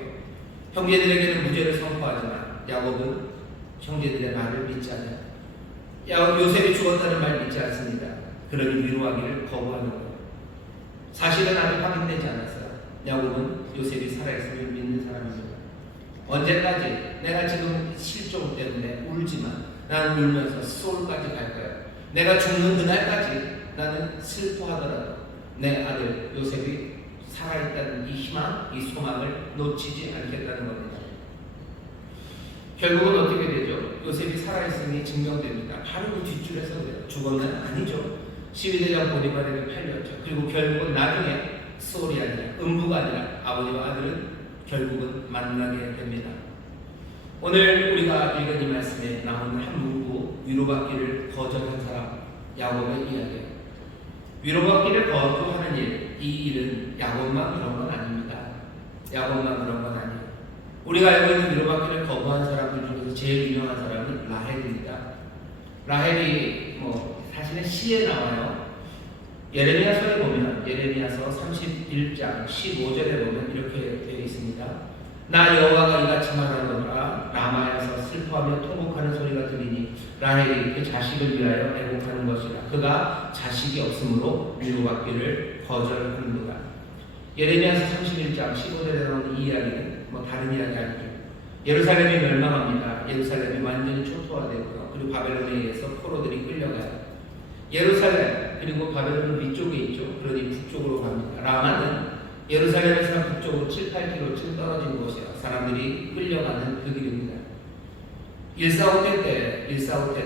형제들에게는 무죄를 선포하지만 야곱은 형제들의 말을 믿지 않아요. 요셉이 죽었다는 말 믿지 않습니다. 그러니 위로하기를 거부하는 거예요. 사실은 아직 확인되지 않았어요. 야곱은 요셉이 살아있음을 믿는 사람입니다. 언제까지? 내가 지금 실종 때문에 울지만 나는 울면서 소울까지 갈 거야. 내가 죽는 그날까지 나는 슬퍼하더라도 내 아들 요셉이 살아있다는 이 희망, 이 소망을 놓치지 않겠다는 겁니다. 결국은 어떻게 되죠? 요셉이 살아있음이 증명됩니다. 바로 그 뒷줄에서 그래요. 죽었나요? 아니죠. 12대장 보디발에게 팔렸죠. 그리고 결국은 나중에 소울이 아니라 음부가 아니라 아버지와 아들은 결국은 만나게 됩니다. 오늘 우리가 읽은 이 말씀에 나오는 한 문구, 위로받기를 거절한 사람, 야곱의 이야기예요. 위로받기를 거부하는 일, 이 일은 야곱만 그런 건 아닙니다. 야곱만 그런 건 아니에요. 우리가 알고 있는 위로받기를 거부한 사람들 중에서 제일 유명한 사람은 라헬입니다. 라헬이 사실은 시에 나와요. 예레미야서에 보면 예레미야서 31장 15절에 보면 이렇게 되어 있습니다. 나 여호와가 이같이 말하노라. 라마에서 슬퍼하며 통곡하는 소리가 들리니 라헬이 그 자식을 위하여 애곡하는 것이라. 그가 자식이 없으므로 위로받기를 거절하는도다. 예레미야서 31장 15절에 나오는 이 이야기는 다른 이야기 아니죠. 예루살렘이 멸망합니다. 예루살렘이 완전히 초토화되고요. 그리고 바벨론에 의해서 포로들이 끌려가요. 예루살렘 그리고 바벨론 위쪽에 있죠. 그러니 북쪽으로 갑니다. 라마는 예루살렘에서 북쪽으로 7, 8km쯤 떨어진 곳이야. 사람들이 끌려가는 그 길입니다. 145대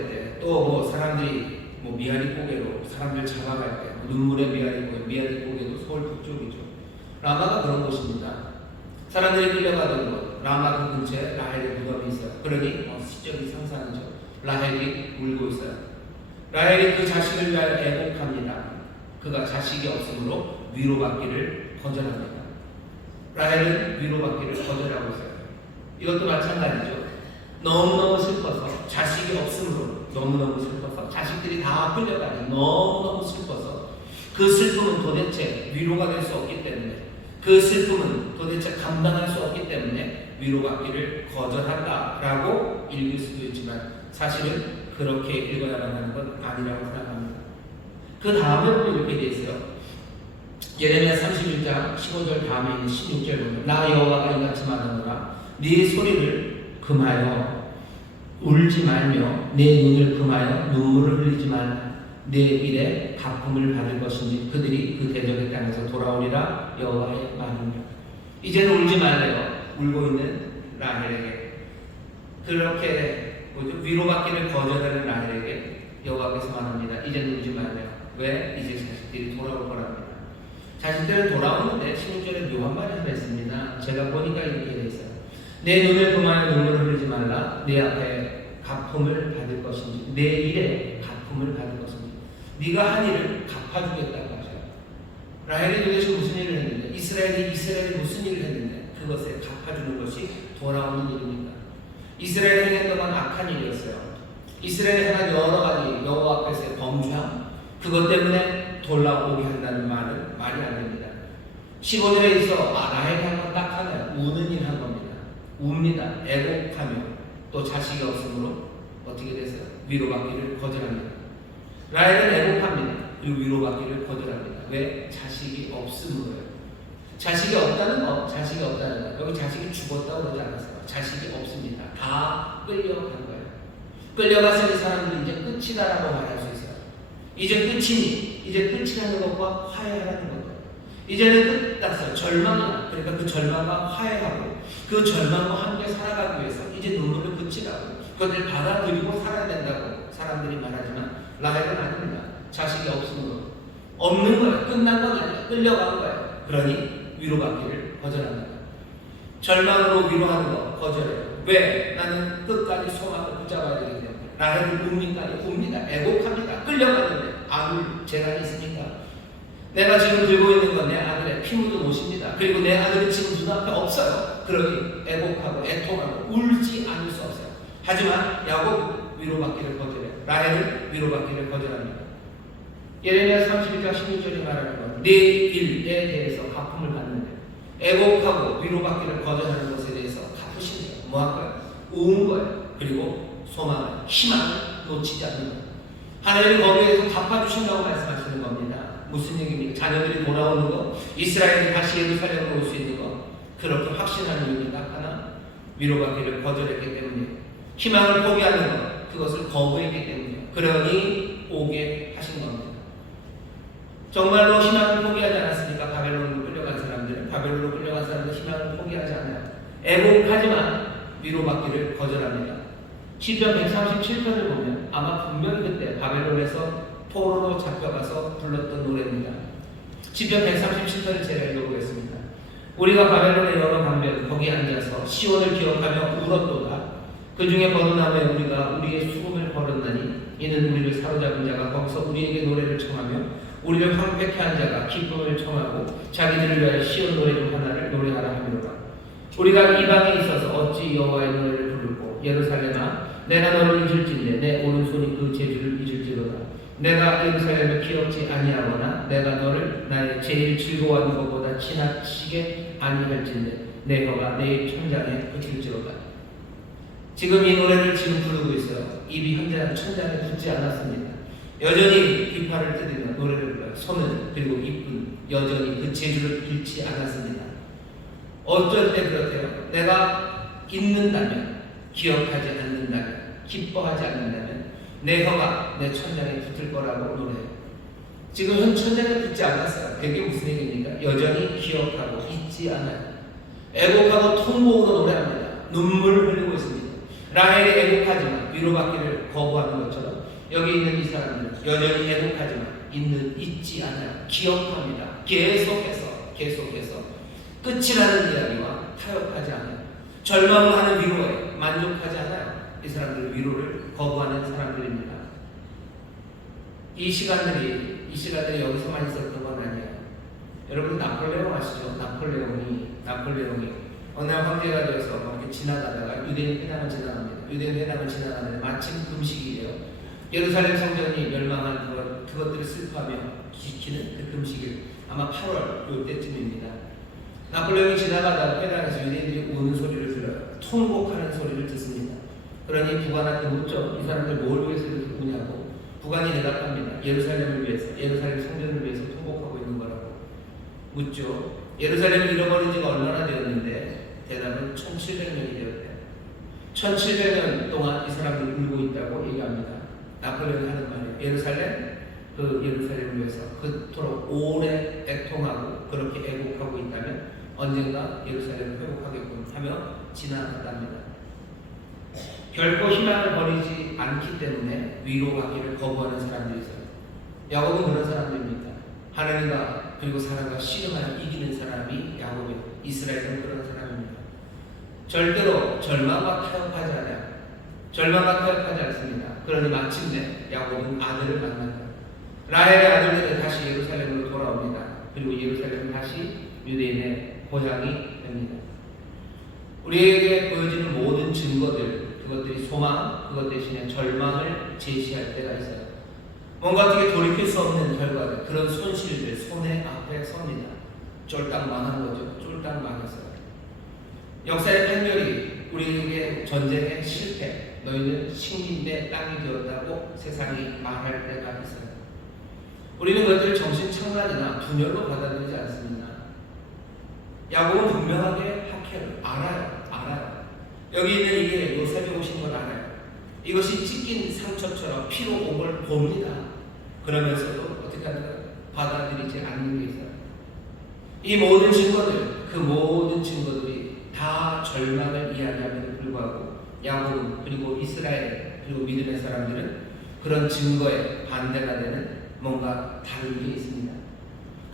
때 또 사람들이 미아리 고개로 사람들 잡아갈 때 눈물의 미아리 고개도 서울 북쪽이죠. 라마가 그런 곳입니다. 사람들이 끌려가던 곳, 라마 그 근처에 라헬의 무덤이 있어요. 그러니 시적인 상상이죠. 라헬이 울고 있어요. 라헬이 그 자식을 위하여 애곡합니다. 그가 자식이 없으므로 위로받기를 거절합니다. 라헬은 위로받기를 거절하고 있어요. 이것도 마찬가지죠. 너무너무 슬퍼서 자식이 없으므로 너무너무 슬퍼서 자식들이 다 끌려가니 너무너무 슬퍼서 그 슬픔은 도대체 위로가 될 수 없기 때문에 그 슬픔은 도대체 감당할 수 없기 때문에 위로받기를 거절한다라고 읽을 수도 있지만 사실은 그렇게 읽어야만 하는 건 아니라고 생각합니다. 그 다음에 보면 이렇게 되어 있어요. 예레미야 31장 15절 다음에 있는 16절 보면 나 여호와가 이같이 말하노라. 네 소리를 금하여 울지 말며 내 눈을 금하여 눈물을 흘리지 말라. 내 일에 갚음을 받을 것인지 그들이 그 대적의 땅에서 돌아오리라. 여호와의 말입니다. 이제는 울지 말래요. 울고 있는 라헬에게 그렇게 위로받기를 거절하는 라헬에게 여호와께서 말합니다. 이제는 울지 말래요. 왜? 이제 자식들이 돌아올 거랍니다. 자식들은 돌아오는데 16절에 묘한 말이 하나 있습니다. 제가 보니까 이렇게 되어 있어요. 내 눈을 금하여 눈물을 흘리지 말라. 내 앞에 갚음을 받을 것인지 내 일에 갚음을 받을 것인지 네가 한 일을 갚아주겠다고 하죠. 라헬이 도대체 무슨 일을 했는데 이스라엘이 무슨 일을 했는데 그것에 갚아주는 것이 돌아오는 일입니다. 이스라엘이 행했던 건 악한 일이었어요. 이스라엘이 행한 여러 가지 여호와 앞에서의 범죄함 그것 때문에 돌아오게 한다는 말은 말이 안 됩니다. 15절에 있어 라헬이 한 건 딱 하나요. 우는 일 한 겁니다. 웁니다. 애곡하며 또 자식이 없으므로 어떻게 됐어요? 위로받기를 거절합니다. 라헬은 애곡합니다. 그리고 위로받기를 거절합니다. 왜? 자식이 없으므로요. 자식이 없다는 거. 여기 자식이 죽었다고 그러지 않았어요. 자식이 없습니다. 다 끌려간 거예요. 끌려갔으니 사람들이 이제 끝이다라고 말할 수 있어요. 이제 끝이니 이제 끝이라는 것과 화해하라는 거예요. 이제는 끝났어요. 절망이야. 그러니까 그 절망과 화해하고 그 절망과 함께 살아가기 위해서 이제 눈물을 그치라고 그것을 받아들이고 살아야 된다고 사람들이 말하지만 라헬은 아닙니다. 자식이 없으므로 없는 거예요. 끝난 건 아니에요. 끌려간 거예요. 그러니 위로받기를 거절합니다. 절망으로 위로하는 거 거절해요. 왜? 나는 끝까지 소망을 붙잡아야 되기 때문에. 라헬은 웁니다. 애곡합니다. 끌려가는데 아물 재간이 있으니까 내가 지금 들고 있는 건 내 아들의 피 묻은 옷입니다. 그리고 내 아들은 지금 눈앞에 없어요. 그러니 애곡하고 애통하고 울지 않을 수 없어요. 하지만 야곱 위로받기를 거절해요. 라헬은 위로받기를 거절합니다. 예레미야 31장 16절에 말하는 건 내 일에 대해서 갚음을 받는데 애곡하고 위로받기를 거절하는 것에 대해서 갚으신대요. 뭐 할까요? 우는 거예요. 그리고 소망을, 희망을 놓치지 않는 거예요. 하나님이 거기에서 갚아주신다고 말씀하시는 겁니다. 무슨 얘기입니까? 자녀들이 돌아오는 거, 이스라엘이 다시 예루살렘으로 올 수 있는 거, 그렇게 확신하는 이유가 하나, 위로받기를 거절했기 때문에, 희망을 포기하는 것, 그것을 거부했기 때문에, 그러니 오게 하신 겁니다. 정말로 희망을 포기하지 않았으니까 바벨론으로 끌려간 사람들은, 바벨론으로 끌려간 사람들은 희망을 포기하지 않아요. 애곡하지만 위로받기를 거절합니다. 시편 137편을 보면 아마 분명히 그때 바벨론에서 포로로 잡혀가서 불렀던 노래입니다. 시편 137편을 제가 읽어보겠습니다. 우리가 바벨론의 여러 방면 거기 앉아서 시온을 기억하며 울었도다. 그 중에 거듭나며 우리가 우리의 수금을 걸었나니 이는 우리를 사로잡은 자가 거기서 우리에게 노래를 청하며 우리를 황폐케 한 자가 기쁨을 청하고 자기들을 위하여 시온 노래 중 하나를 노래하라 하미로라. 우리가 이방에 있어서 어찌 여호와의 노래를 부르고 예루살렘아 내가 너를 잊을진대 내 오른손이 그 재주를 잊을지로다. 내가 예루살렘을 기억지 아니하거나 내가 너를 나의 제일 즐거워하는 것보다 지나치게 아니할진대 내 혀가 내 천장에 붙일지로다. 지금 이 노래를 지금 부르고 있어요. 입이 현재 천장에 붙지 않았습니다. 여전히 비파를 뜯으며 노래를 불러요. 손은 그리고 입은 여전히 그 재주를 잃지 않았습니다. 어쩔 때 그렇대요. 내가 잊는다면, 기억하지 않는다면, 기뻐하지 않는다면 내 혀가 내 천장에 붙을 거라고 노래해요. 지금 현 천장에 붙지 않았어요. 그게 무슨 얘기입니까? 여전히 기억하고 잊지 않아요. 애곡하고 통곡으로 노래합니다. 눈물을 흘리고 있습니다. 라헬이 애곡하지만 위로받기를 거부하는 것처럼 여기 있는 이 사람들은 여전히 애곡하지만 잊지 않아요. 기억합니다. 계속해서 끝이 나는 이야기와 타협하지 않아요. 절망하는 위로에 만족하지 않아요. 이 사람들 위로를 거부하는 사람들입니다. 이 시간들이 여기서만 있었던 건 아니에요. 여러분 나폴레옹 아시죠? 나폴레옹이 어느 날 황제가 되어서 이렇게 지나가다가 유대인 회당을 지나갑니다. 유대인 회당을 지나가는데 마침 금식이에요. 예루살렘 성전이 멸망한 그것들을 슬퍼하며 지키는 그 금식일 아마 8월 요때쯤입니다. 나폴레옹이 지나가다 회당에서 유대인들이 우는 소리를 들어요. 통곡하는 소리를 듣습니다. 그러니 부관한테 묻죠. 이 사람들 뭘 위해서 이렇게 우냐고. 부관이 대답합니다. 예루살렘을 위해서, 예루살렘 성전을 위해서 통곡하고 있는 거라고 묻죠. 예루살렘이 잃어버린 지가 얼마나 되었는데 대답은 1700년이 되었대요. 1700년 동안 이 사람들이 울고 있다고 얘기합니다. 나폴레옹이 하는 말이에요. 예루살렘을 위해서 그토록 오래 애통하고 그렇게 애곡하고 있다면 언젠가 예루살렘을 회복하겠군 하며 지나갔답니다. 결코 희망을 버리지 않기 때문에 위로받기를 거부하는 사람들이 있어요. 야곱은 그런 사람들입니다. 하나님과 그리고 사람과 씨름하여 이기는 사람이 야곱이에요. 이스라엘은 그런 사람입니다. 절대로 절망과 타협하지 않아요. 절망과 타협하지 않습니다. 그러니 마침내 야곱은 아들을 만난다. 라헬의 아들들은 다시 예루살렘으로 돌아옵니다. 그리고 예루살렘은 다시 유대인의 고향이 됩니다. 우리에게 보여지는 모든 증거들, 그것들이 소망, 그것 대신에 절망을 제시할 때가 있어요. 뭔가 어떻게 돌이킬 수 없는 결과들, 그런 손실들 손해 앞에 섭니다. 쫄딱 망한 거죠. 쫄딱 망했어요. 역사의 판결이 우리에게 전쟁의 실패, 너희는 식민의 땅이 되었다고 세상이 말할 때가 있어요. 우리는 그것들을 정신착란이나 분열로 받아들이지 않습니다. 야곱은 분명하게 학회를 알아요. 여기 있는 이게 요셉이 오신 걸 알아요. 이것이 찢긴 상처처럼 피로 온 걸 봅니다. 그러면서도 어떻게 하는가? 받아들이지 않는 게 있어요. 이 모든 증거들, 그 모든 증거들이 다 절망을 이야기함에도 불구하고 야곱은 그리고 이스라엘 그리고 믿음의 사람들은 그런 증거에 반대가 되는 뭔가 다른 게 있습니다.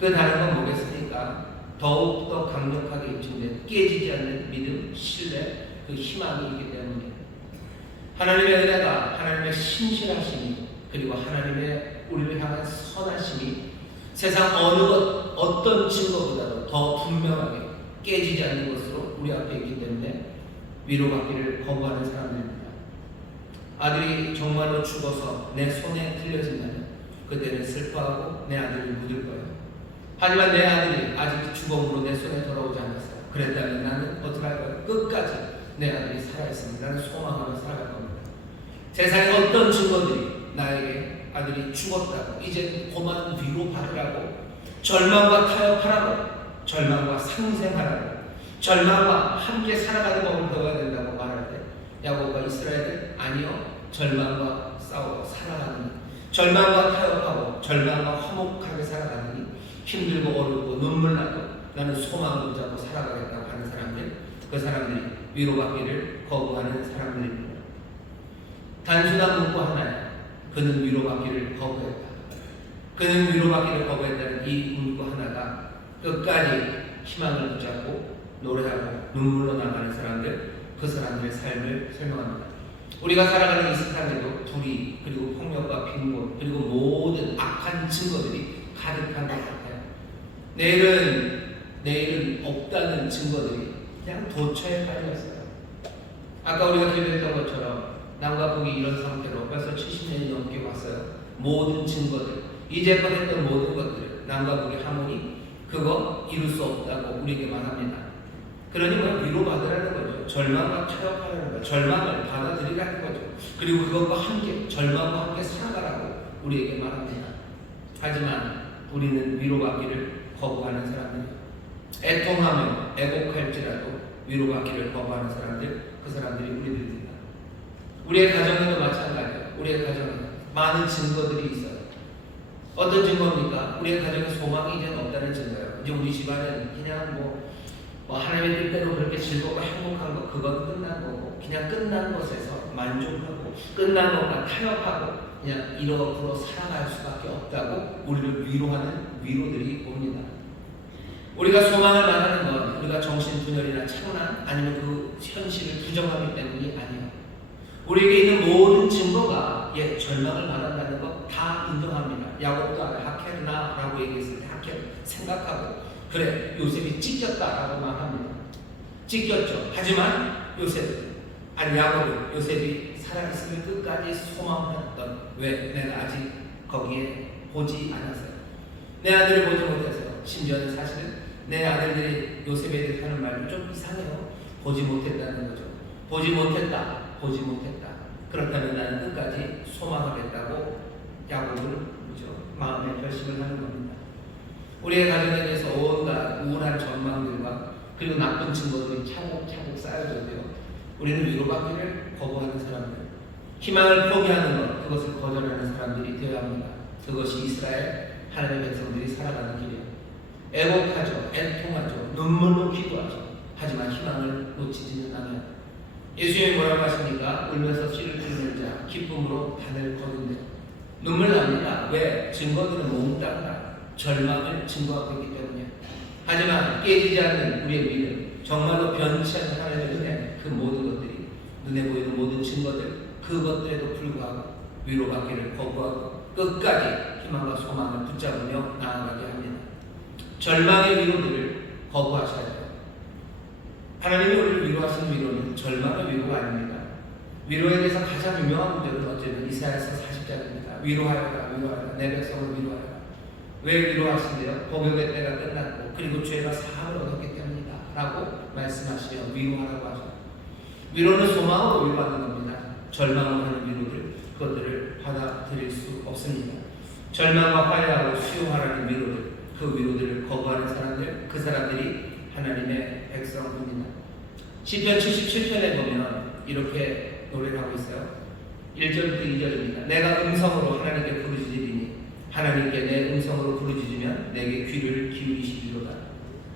그 다른 건 뭐겠습니까? 더욱더 강력하게 입증된 깨지지 않는 믿음, 신뢰, 그 희망이 있기 때문에 하나님의 은혜가, 하나님의 신실하심이 그리고 하나님의 우리를 향한 선하심이 세상 어떤 증거보다도 더 분명하게 깨지지 않는 것으로 우리 앞에 있기 때문에 위로받기를 거부하는 사람들입니다. 아들이 정말로 죽어서 내 손에 들려진다면 그때는 슬퍼하고 내 아들을 묻을 거예요. 하지만 내 아들이 아직 주범으로 내 손에 돌아오지 않았어요. 그랬다면 나는 어떻게 할까요? 끝까지 내 아들이 살아있습니다. 나는 소망하며 살아갈 겁니다. 세상의 어떤 증거들이 나에게 아들이 죽었다고, 이제 그만 위로받으라고, 절망과 타협하라고, 절망과 상생하라고, 절망과 함께 살아가는 법을 배워야 된다고 말할 때 야곱과 이스라엘은 아니요, 절망과 싸우고 살아가는, 절망과 타협하고 절망과 화목하게 살아가느니 힘들고 어렵고 눈물 나도 나는 소망을 붙잡고 살아가겠다고 하는 사람들, 그 사람들이 위로받기를 거부하는 사람들입니다. 단순한 문구 하나에 그는 위로받기를 거부했다. 그는 위로받기를 거부했다는 이 문구 하나가 끝까지 희망을 붙잡고 노래하고 눈물로 나가는 사람들, 그 사람들의 삶을 설명합니다. 우리가 살아가는 이 세상에도 불의, 그리고 폭력과 빈곤, 그리고 모든 악한 증거들이 가득한 것 같아요. 내일은 없다는 증거들이 그냥 도처에 깔렸어요. 아까 우리가 기도했던 것처럼 남과 북이 이런 상태로 벌써 70년이 넘게 왔어요. 모든 증거들, 이제껏 했던 모든 것들, 남과 북의 하모니, 그거 이룰 수 없다고 우리에게 말합니다. 그러니 뭐 위로받으라는 거죠. 절망과 타협하라는 거죠. 절망을 받아들이라는 거죠. 그리고 그것과 함께, 절망과 함께 살아가라고 우리에게 말합니다. 하지만 우리는 위로받기를 거부하는 사람들, 애통하며 애곡할지라도 위로받기를 거부하는 사람들, 그 사람들이 우리들입니다. 우리의 가정에도 마찬가지예요. 우리의 가정에 많은 증거들이 있어요. 어떤 증거입니까? 우리의 가정에 소망이 이제 없다는 증거예요. 이제 우리 집안은 그냥 뭐 하나님의 뜻대로 그렇게 즐겁고 행복한 거, 그건 끝난 거고, 그냥 끝난 것에서 만족하고 끝난 것과 타협하고 그냥 이러고로 살아갈 수밖에 없다고 우리를 위로하는 위로들이 옵니다. 우리가 소망을 말하는 건 우리가 정신분열이나 차분한 아니면 그 현실을 부정하기 때문이 아니에요. 우리에게 있는 모든 증거가 절망을 말한다는 것 다 인정합니다. 야곱도 하켈나라고 얘기했을 때 하켈 생각하고, 그래 요셉이 찢겼다라고 말합니다. 찢겼죠. 하지만 야곱은 요셉이 살아있음을 끝까지 소망했던, 왜? 내가 아직 거기에 보지 않았어요. 내 아들을 보지 못해서, 심지어는 사실은 내 아들들이 요셉에 대해 하는 말도 좀 이상해요. 보지 못했다는 거죠. 보지 못했다. 그렇다면 나는 끝까지 소망하겠다고 야곱은 마음의 결심을 하는 겁니다. 우리의 가정에 대해서 온갖 우울한 전망들과 그리고 나쁜 증거들이 차곡차곡 쌓여져도요, 우리는 위로받기를 거부하는 사람들, 희망을 포기하는 것, 그것을 거절하는 사람들이 되어야 합니다. 그것이 이스라엘 하나님의 백성들이 살아가는 길이에요. 애곡하죠, 애통하죠, 눈물로 기도하죠. 하지만 희망을 놓치지는 않아요. 예수님이 뭐라고 하십니까? 울면서 씨를 뚫는 자 기쁨으로 단을 거둔대. 눈물 납니다. 왜? 증거들은 몽땅다. 절망을 증거하고 있기 때문에. 하지만 깨지지 않는 우리의 믿음, 정말로 변치 않는 하나님의 은혜, 그 모든 것들이, 눈에 보이는 모든 증거들, 그것들에도 불구하고 위로받기를 거부하고 끝까지 희망과 소망을 붙잡으며 나아가게 합니다. 절망의 위로들을 거부하셔야 돼요. 하나님이 우리를 위로하시는 위로는 절망의 위로가 아닙니다. 위로에 대해서 가장 유명한 문제는 어쩌면 이사야서 40장입니다. 위로하여라, 내 백성을 위로하여라. 왜 위로하신대요? 복역의 때가 끝났고 그리고 죄가 사함을 얻었기 때문이다 라고 말씀하시며 위로하라고 하죠. 위로는 소망으로 위로하는 겁니다. 절망을 하는 위로들, 그것들을 받아들일 수 없습니다. 절망과 화해하고 수용하라는 위로들, 그 위로들을 거부하는 사람들, 그 사람들이 하나님의 백성입니다. 시편 77편에 보면 이렇게 노래를 하고 있어요. 1절부터 2절입니다. 내가 음성으로 하나님께 부르짖으리니 하나님께 내 음성으로 부르짖으면 내게 귀를 기울이시리로다.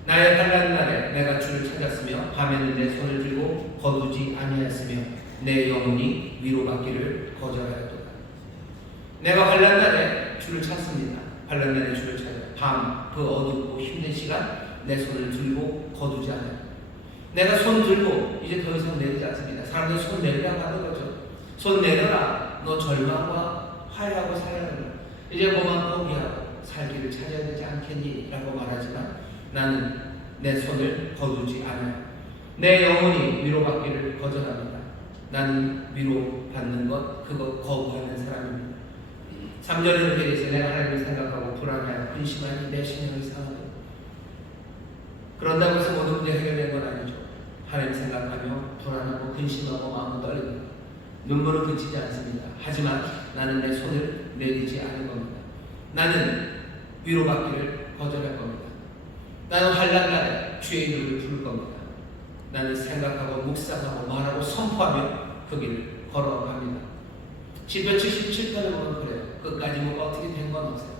나의 환난 날에 내가 주를 찾았으며 밤에는 내 손을 들고 거두지 아니하였으며 내 영혼이 위로받기를 거절하였도다. 내가 환난 날에 주를 찾습니다. 환난 날에 주를 찾아요. 밤, 그 어둡고 힘든 시간 내 손을 들고 거두지 않아요. 내가 손 들고 이제 더 이상 내리지 않습니다. 사람들이 손 내리라고 하는 거죠. 손 내려라. 너 절망과 화해하고 살아야 된다. 이제 뭐만 포기하고 살기를 찾아야 되지 않겠니? 라고 말하지만 나는 내 손을 거두지 않아요. 내 영혼이 위로받기를 거절합니다. 나는 위로받는 것, 그거 거부하는 사람입니다. 3절에 이렇게 되어 있어요. 내가 하나님을 생각하고 불안하여 근심하니 내 신령이 상하다. 그런다고 해서 모든 문제 해결된 건 아니죠. 하나님 생각하며 불안하고 근심하고 마음은 떨립니다. 눈물은 그치지 않습니다. 하지만 나는 내 손을 내리지 않을 겁니다. 나는 위로받기를 거절할 겁니다. 나는 환난날에 주의 이름을 부를 겁니다. 나는 생각하고 묵상하고 말하고 선포하며 그 길을 걸어갑니다. 시편 77편을 보면 그래요. 끝까지 뭐 어떻게 된 건 없어요.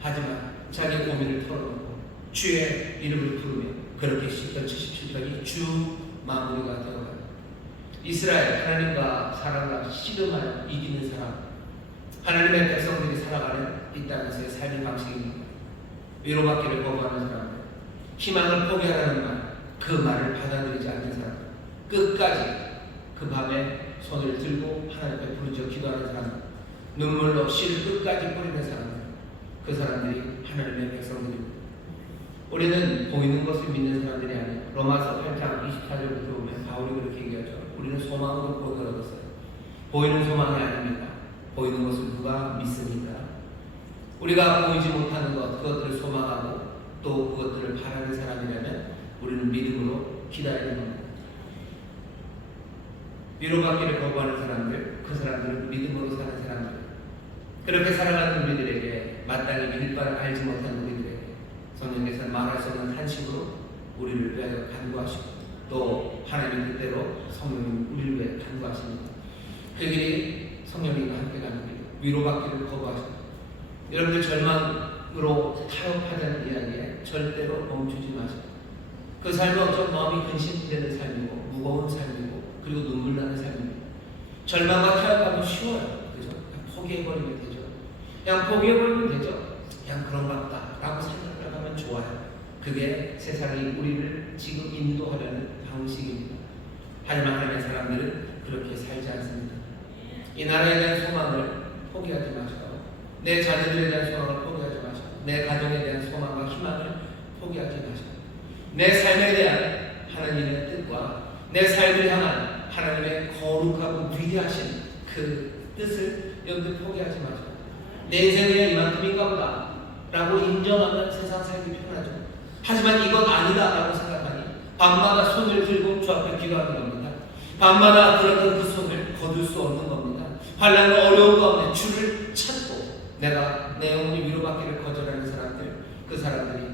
하지만 자기 고민을 털어놓고 주의 이름을 부르며 그렇게 시편 77편이 주 마무리가 되어갑니다. 이스라엘 하나님과 사람과 씨름하여 이기는 사람, 하나님의 백성들이 살아가는 이 땅에서의 삶의 방식입니다. 위로받기를 거부하는 사람들, 희망을 포기하라는 말, 그 말을 받아들이지 않는 사람, 끝까지 그 밤에 손을 들고 하나님 앞에 부르짖어 기도하는 사람, 눈물로 씨를 끝까지 뿌리는 사람들, 그 사람들이 하나님의 백성들입니다. 우리는 보이는 것을 믿는 사람들이 아니에요. 로마서 8장 24절부터 보면 바울이 그렇게 얘기하죠. 우리는 소망으로 구원을 얻었어요. 보이는 소망이 아닙니다. 보이는 것을 누가 믿습니까? 우리가 보이지 못하는 것, 그것들을 소망하고 또 그것들을 바라는 사람이라면 우리는 믿음으로 기다리는 겁니다. 위로받기를 거부하는 사람들, 그 사람들은 믿음으로 사는 사람들, 그렇게 살아가는 우리들에게 마땅히 길바를 알지 못하는 우리들에게 성령께서는 말할 수 없는 탄식으로 우리를 위하여 간구하시고 또 하나님 뜻대로 성령님 우리를 위해 간구하십니다. 그 길이 성령님과 함께 가는 길, 위로받기를 거부하십니다. 여러분들 절망으로 타협하자는 이야기에 절대로 멈추지 마세요. 그 삶은 어쩌면 마음이 근심되는 삶이고 무거운 삶이고 그리고 눈물 나는 삶입니다. 절망과 타협하면 쉬워요. 그죠? 그냥 포기해버리면 되죠. 그냥 포기해버리면 되죠. 그냥 그런가 보다 라고 생각을 하면 좋아요. 그게 세상이 우리를 지금 인도하려는 방식입니다. 하지만 하나님의 사람들은 그렇게 살지 않습니다. 이 나라에 대한 소망을 포기하지 마시고 내 자녀들에 대한 소망을 포기하지 마시고 내 가정에 대한 소망과 희망을 포기하지 마시고 내 삶에 대한 하나님의 뜻과 내 삶을 향한 하나님의 거룩하고 위대하신 그 뜻을 여러분들 포기하지 마시고 내 인생에 이만큼인가 보다 라고 인정하면 세상 살기 편하죠. 하지만 이건 아니다 라고 생각하니 밤마다 손을 들고 주 앞에 기도하는 겁니다. 밤마다 들었던 그 손을 거둘 수 없는 겁니다. 환난과 어려움 가운데 주를 찾고 내가 내 영혼이 위로받기를 거절하는 사람들, 그 사람들이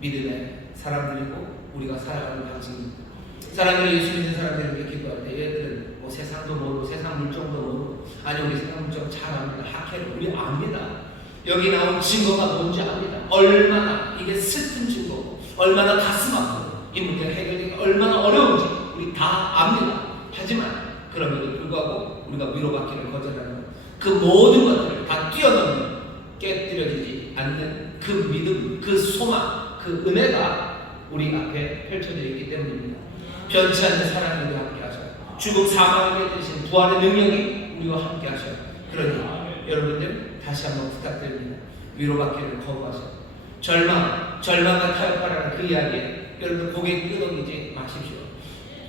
믿음의 사람들이고 우리가 살아가는 방식입니다. 사람들이 예수 믿는 사람들에게 기도할 때 얘들은 뭐 세상도 모르고 세상 물정도 모르고 아니 우리 세상 물정 잘 압니다. 학회를 우리 압니다. 여기 나온 증거가 뭔지 압니다. 얼마나 이게 슬픈 증거고 얼마나 가슴 아프고 이 문제가 해결되기가 얼마나 어려운지 우리 다 압니다. 하지만 그럼에도 불구하고 우리가 위로받기를 거절하는 그 모든 것들을 다 뛰어넘는 깨뜨려지지 않는 그 믿음, 그 소망, 그 은혜가 우리 앞에 펼쳐져 있기 때문입니다. 변치 않는 사랑이 우리와 함께 하셔요. 죽음 사망을 깨뜨리신 부활의 능력이 우리와 함께 하셔요. 그러니 여러분들 다시 한번 부탁드립니다. 위로받기를 거부하셔요. 절망과 타협하라는 그 이야기에 여러분들 고개 끄덕이지 마십시오.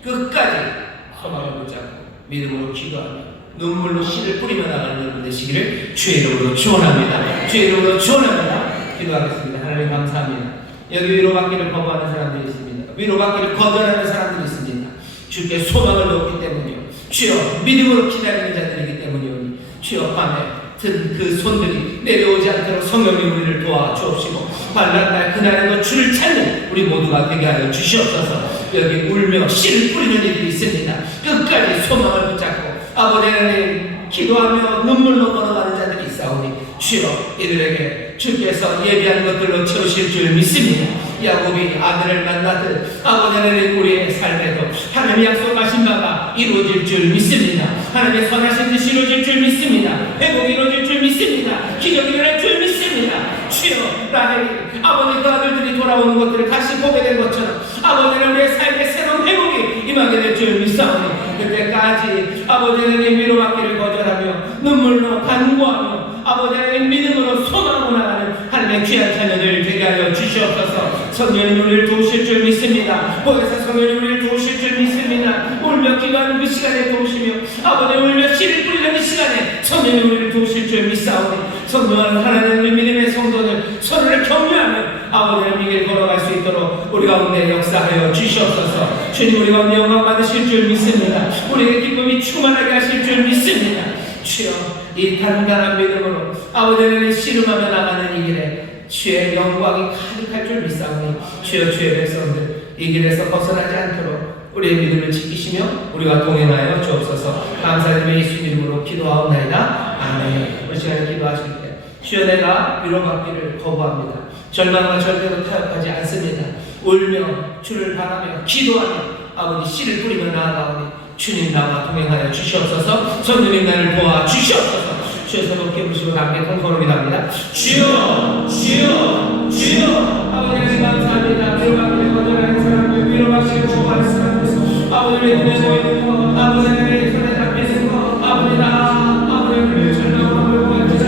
끝까지 소망을 붙잡고 믿음으로 기도하며 눈물로 씨를 뿌리며 나가는 여러분 되시기를 주의 이름으로 축원합니다. 주의 이름으로 축원합니다. 기도하겠습니다. 하나님 감사합니다. 여기 위로받기를 거부하는 사람들이 있습니다. 위로받기를 거절하는 사람들이 있습니다. 주께 소망을 놓기 때문이요. 주여 믿음으로 기다리는 자들이기 때문이오니 주여 밤에 든 그 손들이 내려오지 않도록 성령님 우리를 도와주옵시고 환난날 그날에도 주를 찾는 우리 모두가 되게 하여 주시옵소서. 여기 울며 씨를 뿌리는 이들이 있습니다. 끝까지 소망을 붙잡고 아버지 하나님 기도하며 눈물로 걸어가는 자들이 있사오니 주여 이들에게 주께서 예비한 것들로 채우실 줄 믿습니다. 야곱이 아들을 만나듯 아버지 하나님 우리의 삶에도 하나님이 약속하신 바가 이루어질 줄 믿습니다. 하나님의 선하신 뜻이 이루어질 줄 믿습니다. 회복이 이루어질 줄 믿습니다. 기적이 일어날 줄 믿습니다. 주여 라헬이 아버지 그 아들들이 돌아오는 것들을 다시 보게 된 것처럼 아버지는 우리의 삶의 새로운 회복이 임하게 될 줄 믿사오니 그때까지 아버지 하나님 위로받기를 거절하며 눈물로 간구하며 아버지 하나님 믿음으로 소망으로 나가는 하나님의 귀한 자녀들 되게 하여 주시옵소서. 성령님 우리를 도우실 줄 믿습니다. 보혜사 성령님 우리를 도우실 줄 믿습니다. 울며 기도하는 그 시간에 도우시며 아버지 울며 씨를 뿌리는 그 시간에 성령님 우리를 도우실 줄 믿사오니 성령은 하나님의 믿음의 성도들 서로를 격려하며 아버지의 길을 걸어갈 수 있도록 우리 가운데 역사하여 주시옵소서. 주님 우리 가운데 영광 받으실 줄 믿습니다. 우리의 기쁨이 충만하게 하실 줄 믿습니다. 주여 이 단단한 믿음으로 아버지 하나님 씨름하며 나가는 이 길에 주의 영광이 가득할 줄 믿사오니 주여 주의 백성들 이 길에서 벗어나지 않도록 우리의 믿음을 지키시며 우리와 동행하여 주옵소서. 감사드리며 예수 이름으로 기도하옵나이다. 아멘. 우리 시간에 기도하실 때 주여 내가 위로받기를 거부합니다. 절망과 절대로 타협하지 않습니다. 울며 주를 바라며 기도하며 아버지 씨를 뿌리며 나아가오니 주님 나와 동행하여 주시옵소서. 성령님 나를 도와 주시옵소서. 주여서 높게 부르시고 함께 통성으로 기도합니다. 주여 주여 주여. 아버지 하나님 감사합니다. 위로받기를 거절하는 사람들, 위로받기를 거부하는 사람들, 아버지의 눈에 보이는 것, 아버지의 손에 잡히는 것, 아버지의 절망으로 보여주자.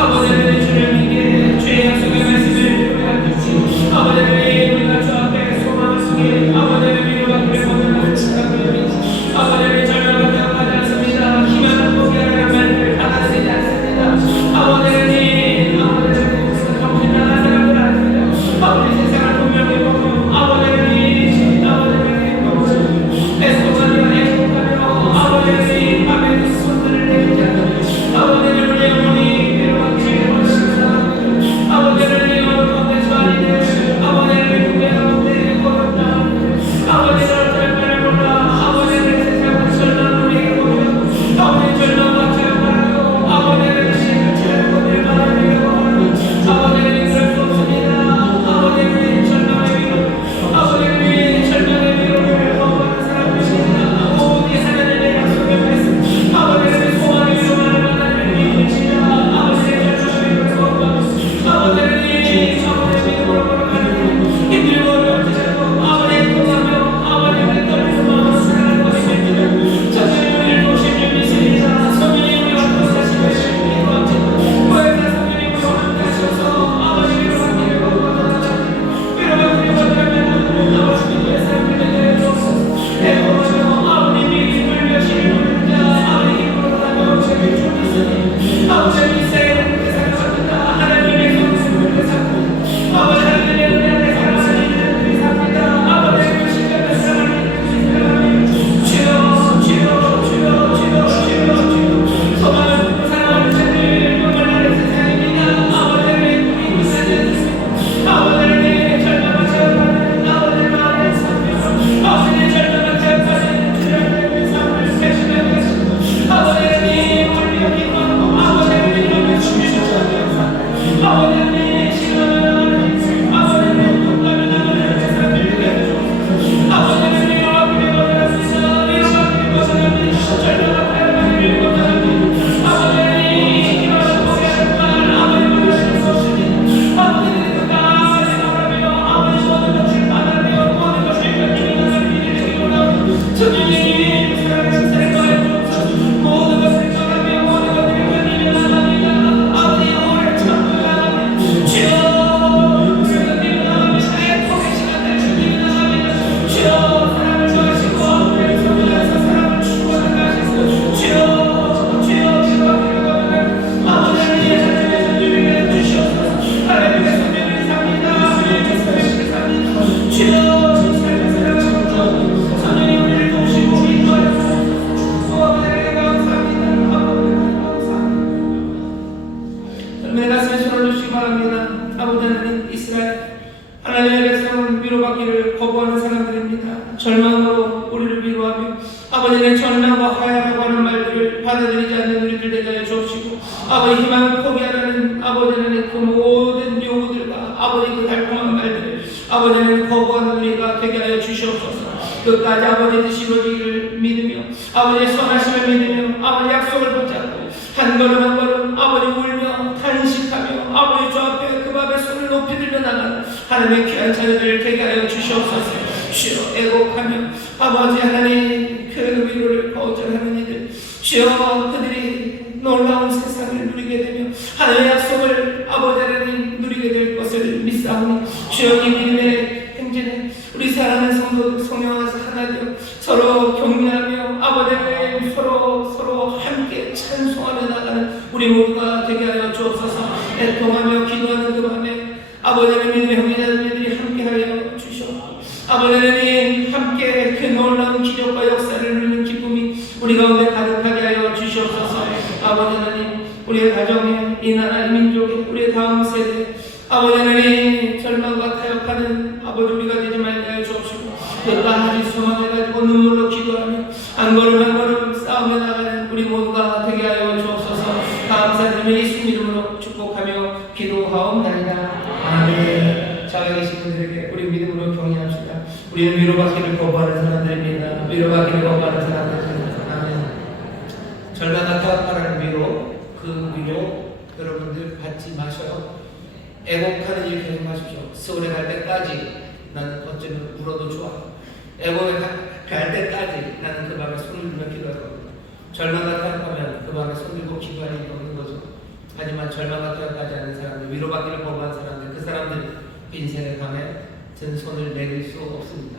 아버지의 주를 믿게 주의 약속의 말씀을 고백하듯이 아버지의 우리가 주 앞에 소망을 쓰게 아버지의 위로받기를 거절하는 사람들, 아버지의 절망을 기억하지 않습니다. 희망을 포기하라는 말을 받아들이지 않습니다. 아버지의 정신 나간 사람들 아닙니다. 아버지 세상을 분명히 보고 아버지의 애통하며 애통하며 아버지의 밤에 손들을 내리지 않는 아버지를 우리 영혼이 위로받기를 원하는 아버지를 영혼 가운데 주아리들 아버지를 구해 가운데 걸었다 아버지를 어쩔 바를 몰라 아버지를 세상을 절망 우리에게 보여 아버지 절망과 절망하고 아버지를 신을 찾고 निर्만하려고 하는 아버지를 그럴 수 없습니다. 아버지를 절망의 위로 아버지를 절망의 위로를 거부하는 사람들입니다. 모든 하나님의 약속의 말씀 아버지를 소망의 위로만을 하나님을 믿으시며 아버지의 절망의 위로를 거부하고 아버지를 믿음으로 걸어가는 힘들고 어렵지 않고 아버지의 통하며 아버지의 떨리는 마음으로 살아가는 것을 믿으며 저들이 우리를 도우실 줄 믿습니다. 성령이 우리와 동행하시고 계십니다. 고해자 성령이 우리와 함께 하셔서 아버지 위로받기를 거부하는 위로받기를 거절하면 아버지 믿음의 사람들에게 주옵소서. 애통하며 아버지 믿음을 열심히 부르는 자 아버지 힘으로 나며 죄를 주옵소서. 아버지 믿음의 대상을 받는다. 하나님의 성품을 대상으로 아버지 하나님의 은혜를 사랑하시는 대상입니다. 아버지의 신령한 사랑을 주여 주여 주여 주여 주여 주여 소망을 사랑하는 자들 영원한 세상입니다. 아버지의 꿈이 이사는 아버지의 절망과 절망하는 아버지의 마음의 성령 아버지의 절망과 절망하는 주님의 삶을 배신하게 하시고 아버지의 우리가 기도하고 아버지의 이름을 주시옵소서. 아버지의 시간을 나가는 아버지의 공간을 나가는 세상을 위해 아버지의 위로받기를 거절합니다. 위로받기를 거절합니다. 절망과 절망을 거절합니다. 아버지의 희망을 포기하는 말 아버지의 말씀을 쏟습니다. 아버지의 끝까지 바라며 아버지 모든 것을 받아며 모든 것을 견디는 믿음이 올라오는 주님의 사랑하는 사랑과의 주옵소서. 모든 것을 떠나며 모든 것을 견디며 나갑니다. 아버지 영혼을 참고하며 주여 우리가 나갑니다. 애통의 시간을 주님이 나갑니다. 주여 사랑을 좋아하시고 우리를 섬기면서 사랑을 추구하는 하시고 주여 주여 주여 아버지의 하나님의 주님을 주시옵소서. 하나님의 선명을 삽니다. 하나님의 선명을 삽니다. 주여 삶을 사랑하시고 성령이 우리를 도우시고 인도하소서. 아버지에게 감사합니다. 아버지에게 감사합니다. 여러분의 가슴에 손을 놓으시기 바랍니다. 아버지 하나님 이스라엘 하나님의 백성은 위로받기를 거부하는 사람들입니다. 절망으로 우리를 위로하며 아버지는 절망과 화해라고 하는 말들을 받아들이지 않는 우리들 되게 하여 주옵시고 아버지 희망을 포기하라는 아버지는 그 모든 요구들과 아버지 그 달콤한 말들을 아버지는 거부하는 우리가 되게 하여 주시옵소서. 끝까지 아버지 뜻이 이루어지기를 믿으며 아버지의 선하심을 믿으며 아버지 약속을 붙잡고 한 걸음 한 걸음 아버지 울며 탄식하며 아버지 주 앞에 그 밥에 손을 높이 들며 나가는 하나님의 귀한 자녀들 되게 하여 주시옵소서. 주여 애곡하며 아버지 하나님 그 위로를 거절하는 이들 주여 그들이 놀라운 세상을 누리게 되며 하나님의 약속을 아버지 하나님 누리게 될 것을 믿사오니 주여 이 믿음의 행진에 우리 사랑하는 성도들 성령하서 하나 되어 서로 격려하며 아버지 하나님 서로 함께 찬송하며 나가는 우리 모두가 되게 하여 주옵소서. 애통하며 기도하는 그 밤에 아버지 하나님 믿음의 형제자매들이 함께 하여 주시옵소서. 아버지 하나님 함께 그 놀라운 기적과 역사를 누리는 기쁨이 우리 가운데 가득하게 하여 주시옵소서. 아버지 하나님 다음 세대 아버지 하나님 절망과 타협하는 아버지 우리가 되지 말게 하여 주옵시고 끝까지 소망해가지고 눈물로 기도하며 한 걸음 한 걸음 싸움해 나가는 우리 모두가 되게 하여 주옵소서. 감사드리며 예수 이름으로 축복하며 기도하옵나이다. 아멘. 자가 계신 분들에게 우리 믿음으로 격려합시다. 우리는 위로받기를 거부하는 사람들입니다. 위로받기를 거부하는 사람들입니다. 아멘. 절망과 타협하라는 위로, 그 위로 여러분들 받지 마셔요. 애곡하는 일 계속 하십시오. 서울에 갈 때까지 나는 어쩌면 울어도 좋아. 애곡에 갈 때까지 나는 그 밤에 손을 들며 기도할 겁니다. 절망과 타협하면 그 밤에 손 들고 기도할 일이 없는 거죠. 하지만 절망과 타협하지 않는 사람들, 위로받기를 거부한 사람들, 그 사람들 인생의 밤에 든 손을 내릴 수 없습니다.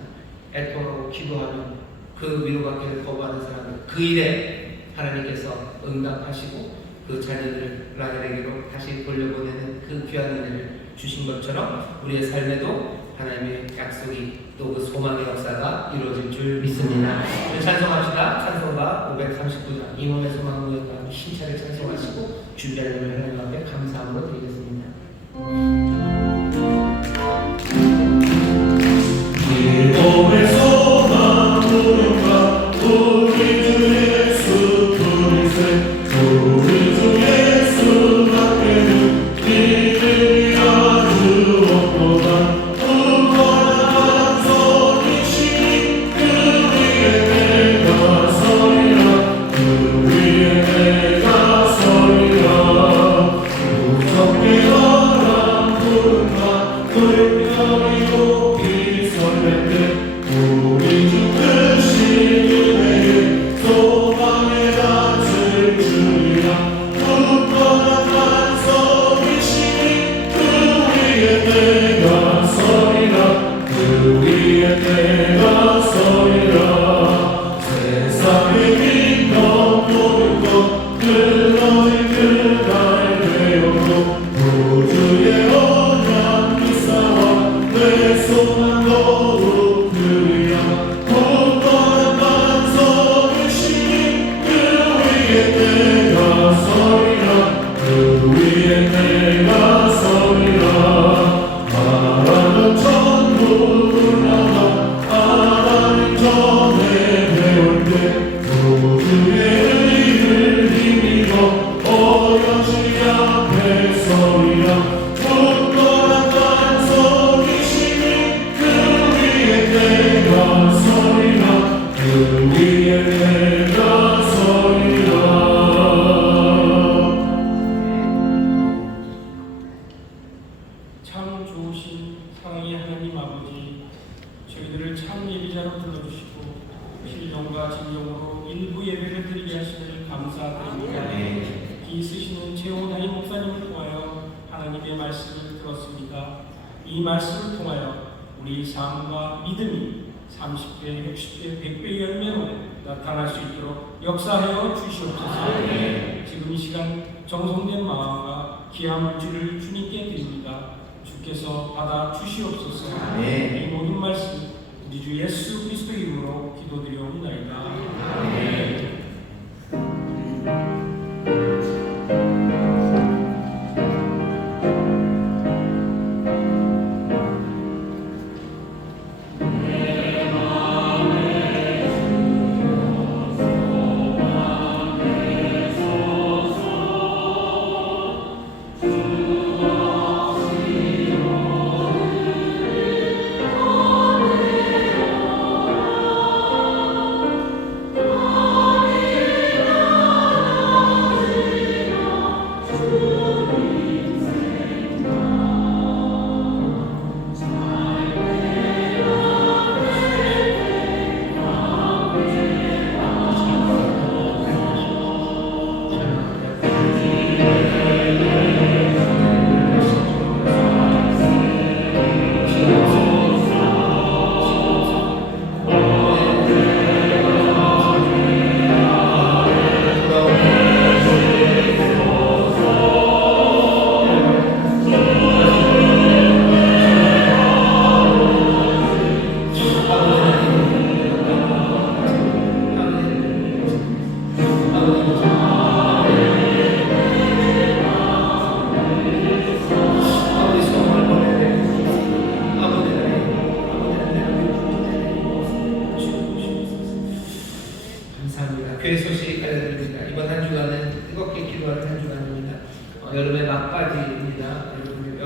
애통하고 기도하면 그 위로받기를 거부하는 사람들, 그 일에 하나님께서 응답하시고 그 자녀들을 라헬에게로 다시 돌려보내는 그 귀한 은혜를 주신 것처럼 우리의 삶에도 하나님의 약속이 또 그 소망의 역사가 이루어질 줄 믿습니다. 우리 찬송합시다. 찬송가 539장 임원의 소망무역과 힘차게 찬송하시고 준비하려면 하나님 앞에 감사함으로 드리겠습니다. 임원의 소망무역과 우리 주 예수 그리스도 우리 주 예수 밖에는 믿음이 아주 없도다. 참 좋으신 사랑의 하나님 아버지, 저희들을 참 예비자로 불러주시고 신령과 진정으로 일부 예배를 드리게 하시니 감사드립니다. 이 쓰시는 최호다임 목사님을 통하여 하나님의 말씀을 들었습니다. 이 말씀을 통하여 우리 삶과 믿음이 30배, 60배, 100배 열매로 나타날 수 있도록 역사하여 주시옵소서. 지금 이 시간 정성된 마음과 귀한 물질을 주님께 드립니다. 주께서 받아 주시옵소서. 이 모든 말씀 우리 주 예수 그리스도 이름으로 기도드리옵나이다. 아멘. 주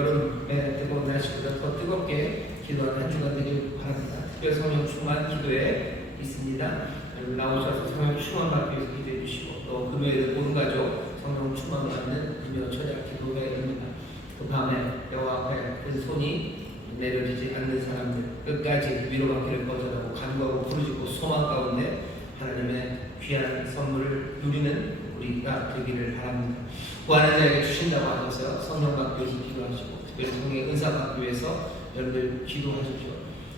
여름에 뜨거운 날씨보다 더 뜨겁게 기도하는 한 주간 되길 바랍니다. 특별 성령 충만 기도에 있습니다. 여러분 나오셔서 성령 충만 받기 위해서 기도해 주시고 또 금요일에 온 가족 성령 충만 받는 금요 초작 기도회에 됩니다. 그 밤에 여호와 앞에 그 손이 내려지지 않는 사람들 끝까지 위로받기를 거절하고 간구하고 부르짖고 소망 가운데 하나님의 귀한 선물을 누리는 우리가 되기를 바랍니다. 구하는 자에게 주신다고 하셔서 성령 받기 위해서 기도하시고 특별히 성령의 은사 받기 위해서 여러분들 기도하십시오.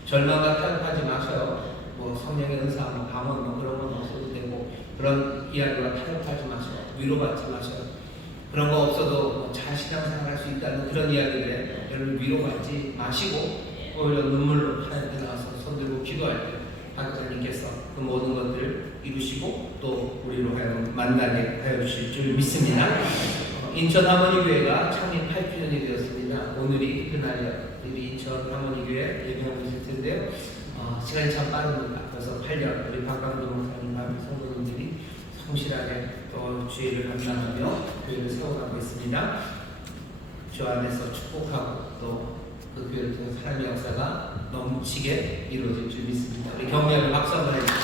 절망과 타협하지 마셔요. 뭐 성령의 은사, 뭐 방언 뭐 그런 건 없어도 되고 그런 이야기와 타협하지 마셔요. 위로받지 마셔요. 그런 거 없어도 잘 신앙생활 할 수 있다는 그런 이야기들에 여러분 위로받지 마시고 오히려 눈물로 하나님께 나와서 손들고 기도할 때 하나님께서 그 모든 것들을 이루시고 또 우리로 하여금 만나게 하여 주실 줄 믿습니다. 인천 하모니교회가 창립 8주년이 되었습니다. 오늘이 그날이요. 우리 인천 하모니교회 예배하고 있을 텐데요. 시간이 참 빠릅니다. 그래서 8년 우리 박강도 목사님 과 성도님들이 성실하게 또 주의를 감당하며 교회를 세워가고 있습니다. 주 안에서 축복하고 또 그 교회를 통해 하나님의 역사가 넘치게 이루어질 줄 믿습니다. 우리 격려를 박수 한번 해주세요.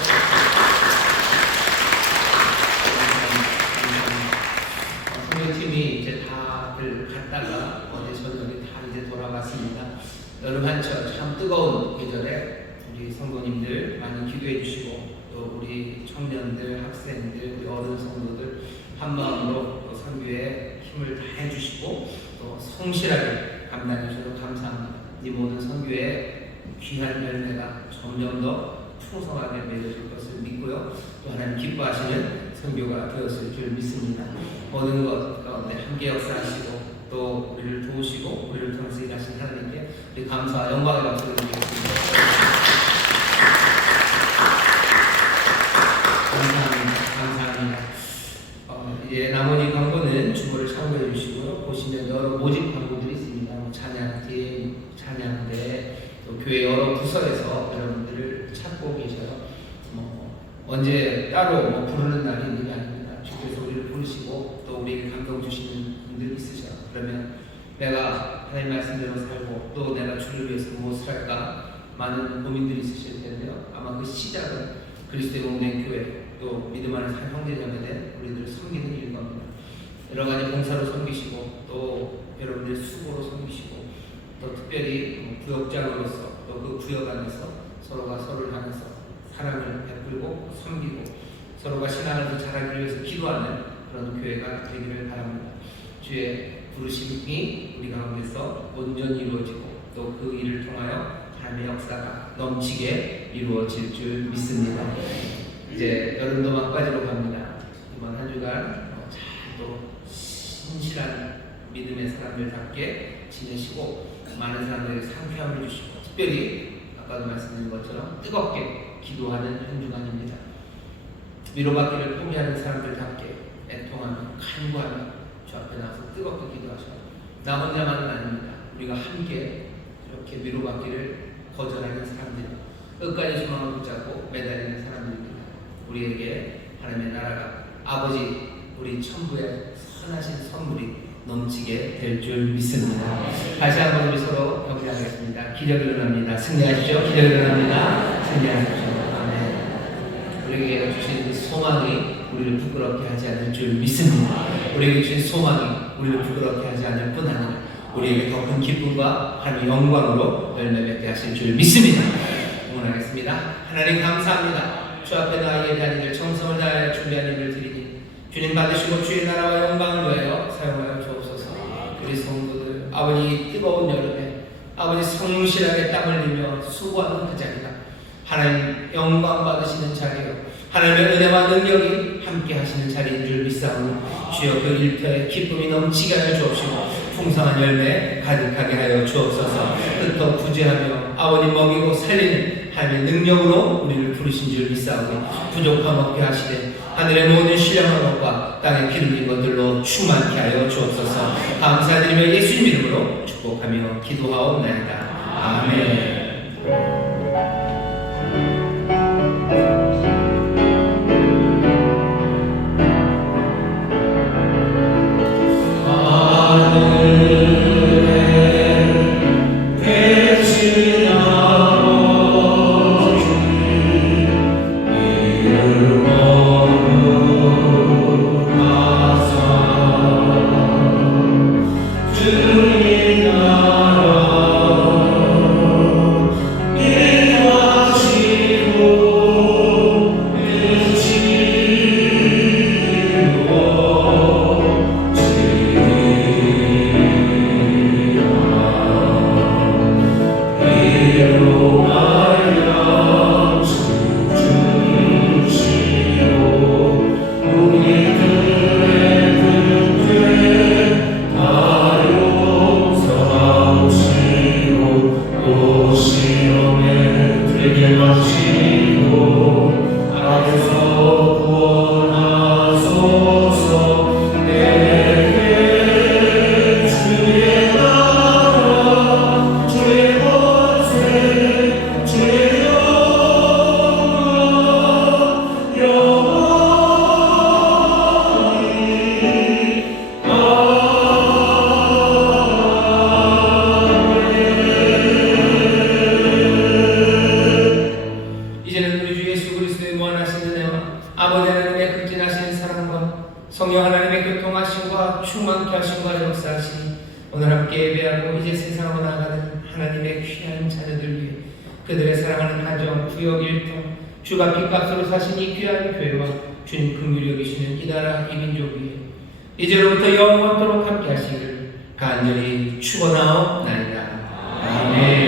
선교팀이 이제 다들 갔다가 어제 저녁에 다 이제 돌아갔습니다. 여름 한철 참 뜨거운 계절에 우리 성도님들 많이 기도해 주시고 또 우리 청년들, 학생들, 우리 어른 성도들 한 마음으로 선교에 힘을 다해 주시고 또 성실하게 감당해 주셔서 감사합니다. 이 모든 선교의 귀한 열매가 점점 더 풍성하게 맺어질 것을 믿고요. 또 하나님 기뻐하시는 선교가 되었을 줄 믿습니다. 모든 것 가운데 함께 역사하시고 또 우리를 도우시고 우리를 통해서 일하신 하나님께 우리 감사와 영광의 박수를 드리겠습니다. 감사합니다. 이제 나머지 광고는 주보를 참고해 주시고요. 보시면 여러 모집 광고들이 있습니다. 찬양팀, 찬양대, 또 교회 여러 부서에서 여러분들을 찾고 계셔요. 언제 따로 부르는 날이 있는 게 아닙니다. 주께서 우리를 부르시고 또 우리에게 감동 주시는 분들이 있으셔요. 그러면 내가 하나님 말씀대로 살고 또 내가 주를 위해서 무엇을 할까 많은 고민들이 있으실 텐데요. 아마 그 시작은 그리스도의 몸된 교회 또 믿음 안에 산 형제자매된 우리들을 섬기는 일일 겁니다. 여러 가지 봉사로 섬기시고 또 여러분들의 수고로 섬기시고 또 특별히 구역장으로서 또 그 구역 안에서 서로가 서로를 향해서 사랑을 베풀고 섬기고 서로가 신앙을 더 잘하기 위해서 기도하는 그런 교회가 되기를 바랍니다. 주의 부르심이 우리 가운데서 온전히 이루어지고 또 그 일을 통하여 하나님의 역사가 넘치게 이루어질 줄 믿습니다. 이제 여름도 막바지로 갑니다. 이번 한 주간 잘 또 신실한 믿음의 사람들답게 지내시고 많은 사람들에게 상쾌함을 주시고 특별히 아까도 말씀드린 것처럼 뜨겁게 기도하는 한 주간입니다. 위로받기를 포기하는 사람들답게 애통하며 간구하며 주 앞에 나와서 뜨겁게 기도하셔요. 나 혼자만은 아닙니다. 우리가 함께 이렇게 위로받기를 거절하는 사람들, 끝까지 소망을 붙잡고 매달리는 사람들입니다. 우리에게 하나님의 나라가 아버지 우리 천부의 선하신 선물이 넘치게 될 줄 믿습니다. 다시 한번 우리 서로 격려하겠습니다. 기적이 일어납니다. 승리하시죠. 기적이 일어납니다. 승리하십시오. 아멘. 우리에게 주신 소망이 우리를 부끄럽게 하지 않을 줄 믿습니다. 우리에게 주신 소망이 우리를 부끄럽게 하지 않을 뿐 아니라 우리에게 더 큰 기쁨과 하나님의 영광으로 열매 맺게 하실 줄 믿습니다. 응원하겠습니다. 하나님 감사합니다. 주 앞에 나와 예배하는 일 정성을 다하여 준비한 일을 드리니 주님 받으시고 주의 나라와 영광을 위하여 사용하여 주옵소서. 우리 성도들 아버지 뜨거운 여름에 아버지 성실하게 땀을 흘리며 수고하는 그 자리가 하나님 영광 받으시는 자리요 하나님의 은혜와 능력이 함께 하시는 자리인 줄 믿사오니 주여 그 일터에 기쁨이 넘치게 하여 주옵시고 풍성한 열매 가득하게 하여 주옵소서. 끝도 부재하며 아버님 먹이고 살리는 하나님의 능력으로 우리를 부르신 줄 믿사오니 부족함 없게 하시되 하늘의 모든 신령한 것과 땅에 기름진 것들로 충만케 하여 주옵소서. 감사드리며 예수님 이름으로 축복하며 기도하옵나이다. 아멘. 하늘에 예배하고 이제 세상으로 나가는 하나님의 귀한 자녀들 위해 그들의 사랑하는 가정, 구역, 일터, 주가 빚값으로 사신 이 귀한 교회와 주님 긍휼히 여기시는 이 나라 이 민족 위에 이제로부터 영원토록 함께 하시기를 간절히 축원하옵나이다. 아멘.